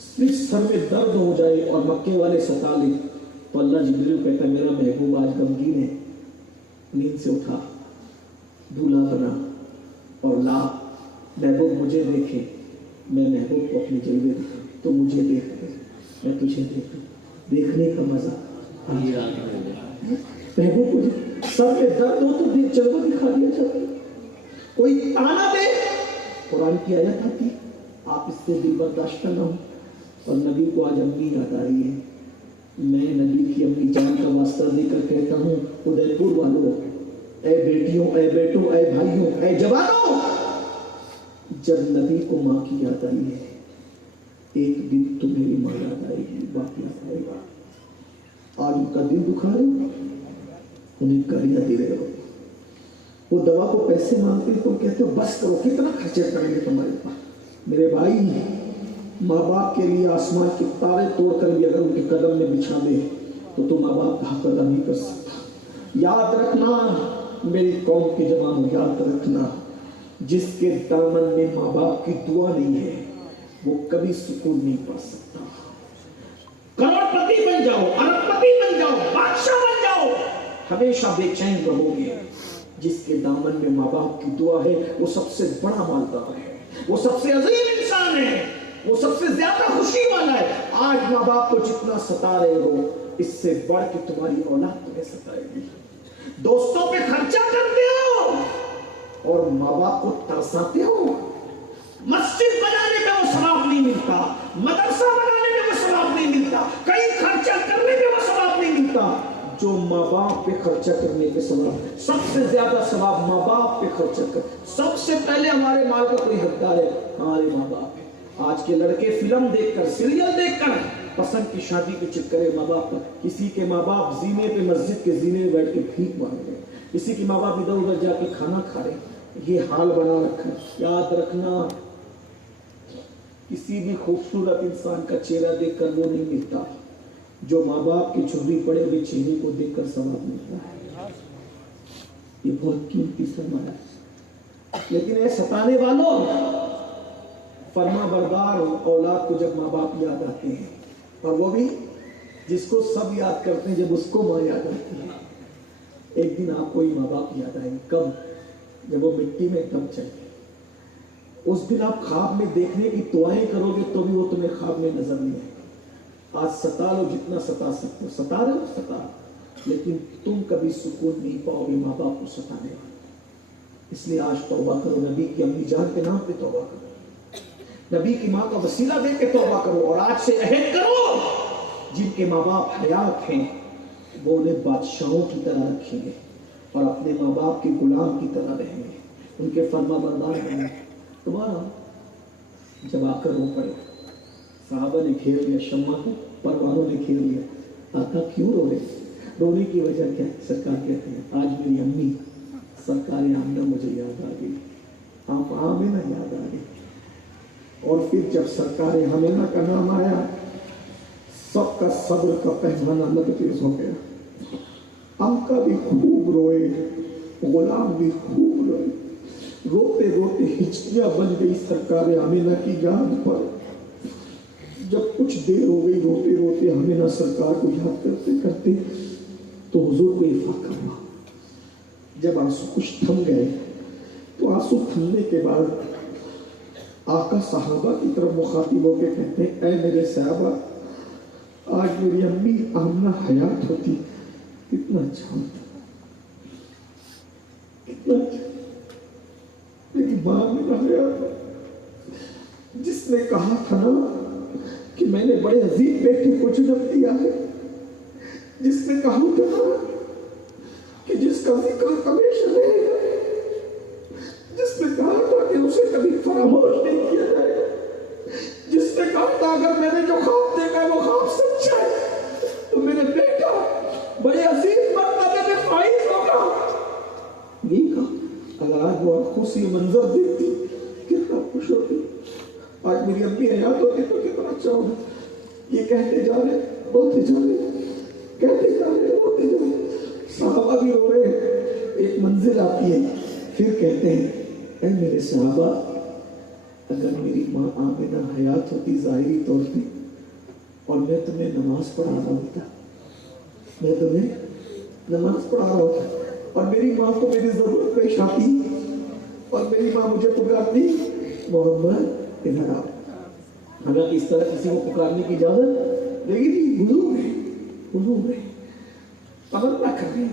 صرف سر میں درد ہو جائے اور مکے والے ستا لیں تو اللہ جبریل کہتا ہے میرا محبوب آج غمگین ہے, نیند سے اٹھا, دولہا بنا اور لا, محبوب مجھے دیکھے, میں محبوب کو اپنے جلوے دکھاؤں, تو مجھے دیکھتے میں تجھے دیکھوں, دیکھنے کا مزہ. محبوب کو سر میں درد ہو تو جلوہ دکھا دیا جاتا ہے. کوئی تانا دے, قرآن کی آیت آتی, آپ اس سے دل برداشت نہ ہو. اور نبی کو آج امی یاد آ رہی ہے. میں نبی کی امی جان کا واسطہ دے کر کہتا ہوں, ادے پور والوں, اے بیٹیوں, اے بیٹوں, اے بھائیوں, اے جوانوں, جب نبی کو ماں کی یاد آئی ہے, ایک دن تمہیں ماں یاد آئے گی, باپ یاد آئے گا. آج ان کا دل دکھا رہے, انہیں گالیاں دے رہے ہو, وہ دوا کو پیسے مانگتے ہیں, تم کہتے ہو بس کرو, کتنا خرچہ کریں گے تمہارے پاس. میرے بھائی, ماں باپ کے لیے آسمان کے تارے توڑ کر بھی اگر ان کے قدم میں بچھا دے تو تم ماں باپ کا حق ادا نہیں کر سکتا. یاد رکھنا میری قوم کے جوانوں, یاد رکھنا, جس کے دامن میں ماں باپ کی دعا نہیں ہے وہ کبھی سکون نہیں پا سکتا. کروڑ پتی بن جاؤ, ارب پتی بن جاؤ, بادشاہ بن جاؤ, ہمیشہ بے چین رہو گے. جس کے دامن میں ماں باپ کی دعا ہے وہ سب سے بڑا مالدار ہے, وہ سب سے عظیم انسان ہے, وہ سب سے زیادہ خوشی والا ہے. آج ماں باپ کو جتنا ستا رہے ہو, اس سے بڑھ کے تمہاری اولاد تمہیں ستائے گی. دوستوں پہ خرچہ کرتے ہو اور ماں باپ کو ترساتے ہو. مسجد بنانے میں وہ ثواب نہیں ملتا, مدرسہ بنانے میں وہ ثواب نہیں ملتا, کئی خرچہ کرنے میں وہ ثواب نہیں ملتا. جو ماں باپ پہ خرچہ کرنے کے ثواب, سب سے زیادہ ثواب ماں باپ پہ خرچہ کر. سب سے پہلے ہمارے مال کا کوئی حقدار ہے, ہمارے ماں باپ ہے. آج کے لڑکے فلم دیکھ کر, سیریل دیکھ کر پسند کی شادی کے چکر ماں باپ کا. کسی کے ماں باپ زینے پہ, مسجد کے زینے میں بیٹھ کے بھیک مانگ رہے, کسی کے ماں باپ ادھر ادھر جا کے کھانا کھا رہے. یہ حال بنا رکھا. یاد رکھنا, کسی بھی خوبصورت انسان کا چہرہ دیکھ کر وہ نہیں ملتا جو ماں باپ کے چھری پڑے ہوئے چہرے کو دیکھ کر ثواب ملتا ہے. یہ بہت قیمتی سرمایہ ہے. لیکن اے ستانے والوں, فرما بردار اولاد کو جب ماں باپ یاد آتے ہیں, اور وہ بھی جس کو سب یاد کرتے ہیں, جب اس کو ماں یاد آتی ہے, ایک دن آپ کو ہی ماں باپ یاد آئیں گے. کب؟ جب وہ مٹی میں دم چلے. اس دن آپ خواب میں دیکھنے کی دعائیں کرو گے تو بھی وہ تمہیں خواب میں نظر نہیں آئے گا. آج ستا لو جتنا ستا سکتے ہو, ستا رہے ہو ستا, لیکن تم کبھی سکون نہیں پاؤ گے ماں باپ کو ستانے والے. اس لیے آج توبہ کرو, نبی کی امی جان کے نام پہ توبہ کرو, نبی کی ماں کا وسیلہ دے کے توبہ کرو, اور آج سے عہد کرو جن کے ماں باپ حیات ہیں وہ انہیں بادشاہوں کی طرح رکھیں گے اور اپنے ماں باپ کے غلام کی طرح رہیں گے, ان کے فرما بردار بنیں گے. تمہارا جب آ کر رو پڑے, صحابہ نے گھیر لیا, شمع کو پروانوں نے گھیر لیا, آقا کیوں رو رہے؟ رونے کی وجہ کیا ہے؟ سرکار کہتے ہیں آج میری امی سرکار آمنہ مجھے یاد آ گئی, آپ آمنہ یاد آ گئی. اور پھر جب سرکار آمنہ کا نام آیا, سب کا صبر کا پیمانہ لبریز ہو گیا. آقا بھی خوب روئے, غلام بھی خوب روئے, روتے روتے ہچکیاں بن گئی سرکار آمنہ کی یاد پر. جب کچھ دیر ہو گئی روتے روتے آمنہ سرکار کو یاد کرتے کرتے, تو حضور کو افاقہ ہوا. جب آنسو کچھ تھم گئے تو آنسو تھمنے کے بعد آقا صحابہ کی طرف مخاطب ہو کے کہتے ہیں, اے میرے صحابہ, آج میری امی آمنہ حیات ہوتی کتنا اچھا ہوتا, کتنا اچھا. لیکن ماں آمنہ حیات جس نے کہا تھا نا کہ میں نے بڑے عظیم بیٹے کو جنم دیا ہے, جس نے کہا تھا کہ جس کا ذکر ہمیشہ رہے گا, جس نے کہا تھا کہ اسے کبھی فراموش نہیں کیا جائے گا, جس نے کہا تھا اگر میں نے جو خواب دیکھا وہ خواب سچا ہے تو میرے بیٹا بڑے عظیم مرتبے میں فائز ہوگا. یہی کہا. اگر آج وہ آنکھوں سے یہ منظر دیکھتی کتنا خوش ہوتی, آج میری امی حیات ہوتی تو کتنا اچھا ہوگا. یہ کہتے جا رہے, روتے جا رہے, کہتے جا رہے, روتے جا رہے. صحابہ بھی رو رہے. ایک منزل آتی ہے, پھر کہتے ہیں اے میرے صحابہ, اگر میری ماں آمنہ حیات ہوتی ظاہری طور پہ اور میں تمہیں نماز پڑھا رہا ہوتا، میں تمہیں نماز پڑھا رہا ہوتا اور میری ماں کو میری ضرورت پیش آتی اور میری ماں مجھے پکارتی محمد ادھر آؤ، حالانکہ اس طرح کسی کو پکارنے کی اجازت لیکن حضور ہے تمنا کر رہی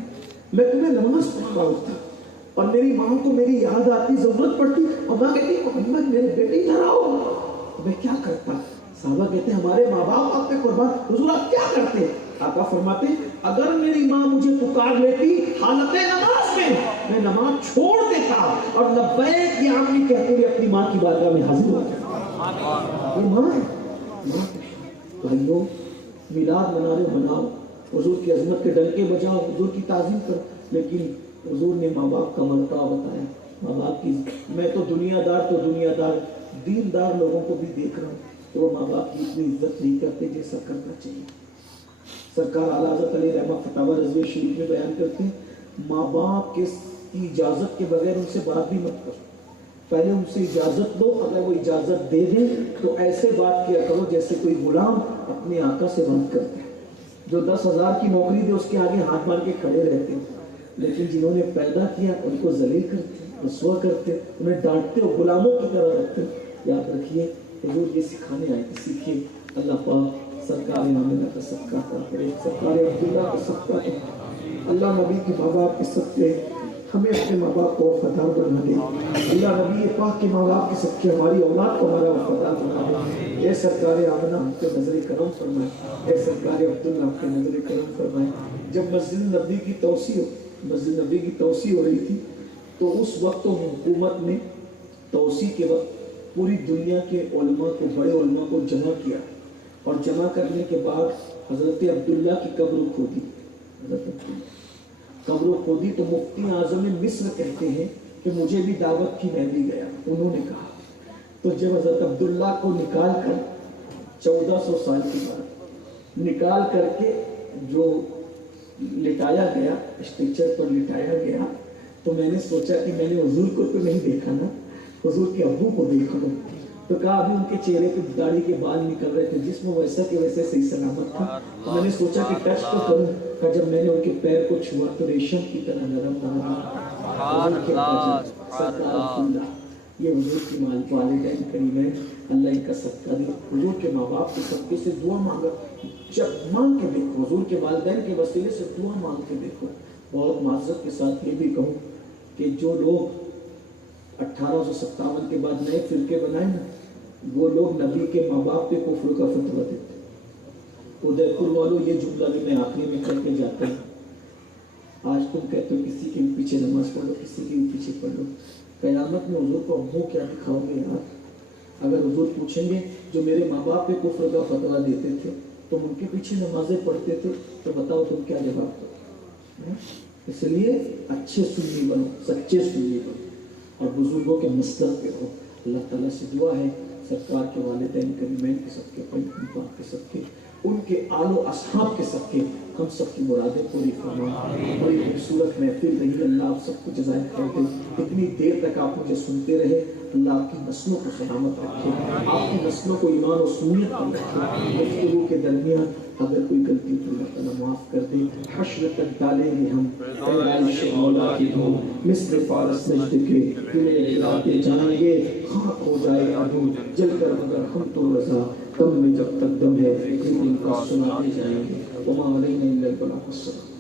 میں تمہیں نماز پڑھا رہا ہوتا اور میری ماں کو میری یاد آتی، ضرورت پڑتی اور ماں کہتی محمد میرے بیٹے ادھر آؤ، میں کیا کرتا؟ صحابہ کہتے ہیں ہمارے ماں باپ آپ پہ قربان، حضور آپ کیا کرتے؟ آقا فرماتے اگر میری ماں مجھے پکار لیتی حالت نماز میں نماز چھوڑ دیتا اور لبیک یا امی کہتے ہوئے اپنی ماں کی بارگاہ میں حاضر ہوتا۔ یہ ماں ہے۔ بھائیو میلاد منا رہے مناؤ، حضور کی عظمت کے ڈنکے بجاؤ، حضور کی تعظیم کرو، لیکن حضور نے ماں باپ کا مرتبہ بتایا۔ ماں باپ کی میں تو دنیا دار دیندار لوگوں کو بھی دیکھ رہا ہوں تو وہ ماں باپ کی اتنی عزت نہیں کرتے جیسا کرنا چاہیے۔ سرکار اعلیٰ حضرت علیہ رحمہ فتاوی رضویہ شریف میں بیان کرتے ہیں ماں باپ کی اجازت کے بغیر ان سے بات بھی مت کرو، پہلے ان سے اجازت دو، اگر وہ اجازت دے دیں تو ایسے بات کیا کرو جیسے کوئی غلام اپنے آقا سے بات کرتا ہے، جو 10,000 کی نوکری دے اس کے آگے ہاتھ مار کے کھڑے رہتے ہیں، لیکن جنہوں نے پیدا کیا ان کو ذلیل کرتے، رسوا کرتے، انہیں ڈانٹتے اور غلاموں کی طرح رکھتے۔ یاد رکھیے حضور یہ سکھانے آئے کہ سیکھیے۔ اللہ پاک سرکار آمنہ کا صدقہ کرے، سرکار عبداللہ کا صدقہ کرے، اللہ نبی کے ماں باپ کے صدقے ہمیں اپنے ماں باپ کو وفادار بنا دے، اللہ نبی پاک کے ماں باپ کے صدقے ہماری اولاد کو ہمارا وفادار بنا دے۔ اے سرکار آمنہ ہم پہ نظر کرم فرمائے، اے سرکار عبداللہ ہم پہ نظر کرم فرمائے۔ جب مسجد نبی کی توسیع ہو رہی تھی تو اس وقت حکومت نے توسیع کے وقت پوری دنیا کے علماء کو، بڑے علماء کو جمع کیا اور جمع کرنے کے بعد حضرت عبداللہ کی قبر کھودی، تو مفتی اعظم مصر کہتے ہیں کہ مجھے بھی دعوت کی، میں بھی گیا۔ انہوں نے کہا تو جب حضرت عبداللہ کو نکال کر 1400 سال کے بعد نکال کر کے جو لٹایا گیا، اسٹرکچر پر لٹایا گیا، تو میں نے سوچا کہ میں نے حضور کو تو نہیں دیکھا نا، حضور کے ابو کو دیکھ لوں، تو کہا ابھی ان کے چہرے پہ داڑھی کے بال نکل رہے تھے، جسم ویسا کہ ویسے صحیح سلامت تھا، میں نے سوچا کہ ٹچ تو کروں، کہ جب میں نے ان کے پیر کو چھوا تو ریشم کی طرح نرم تھا۔ یہ حضور کی والدین کریمین، اللہ ان کا صدقہ دے، حضور کے ماں باپ کے صدقے سے دعا مانگا، جب مانگ کے دیکھو، حضور کے والدین کے وسیلے سے دعا مانگ کے دیکھو۔ بہت معذرت کے ساتھ یہ بھی کہوں کہ جو لوگ 1857 کے بعد نئے فرقے بنائے نا، وہ لوگ نبی کے ماں باپ پہ کفر کا فتویٰ دیتے۔ ادے پور والوں یہ جملہ بھی میں آخری میں کہہ کے جاتا ہوں، آج تم کہتے ہو کسی کے پیچھے نماز پڑھ لو، کسی کے پیچھے پڑھ لو، قیامت میں حضور کو منہ کیا دکھاؤ گے یار؟ اگر حضور پوچھیں گے جو میرے ماں باپ پہ کفر کا فتویٰ دیتے تھے تم ان کے پیچھے نمازیں پڑھتے تھے، تو بتاؤ تم کیا جواب دو؟ اس لیے اچھے سنی بنو، سچے سنی بنو اور بزرگوں کے مسلک پہ ہو۔ اللہ تعالیٰ سے دعا ہے سرکار کے والدین کریمین کے صدقے، پاک کے صدقے، ان کے آل و اصحاب کے صدقے ہم سب کی مرادیں پوری فرمائیں۔ بڑی خوبصورت محفل رہی، اللہ آپ سب کو جزائے خیر دے۔ اتنی دیر تک آپ مجھے سنتے رہے، اللہ آپ کی نسلوں کو سلامت رکھے، آپ کی نسلوں کو ایمان و سنیت پر رکھے۔ گفتگو کے درمیان اگر کوئی غلطی تو اللہ تعالیٰ معاف کر دے۔ حشر تک ڈالیں گے ہم پیدائش مولا کی دھوم، مصر فارس نجد کے دلے کھلاتے جائیں گے، خاک ہو جائے عدو جل کر مگر ہم تو رضا، دم میں جب تک دم ہے ان کا سناتے جائیں گے۔ وما علینا الا البلاغ الصغیر۔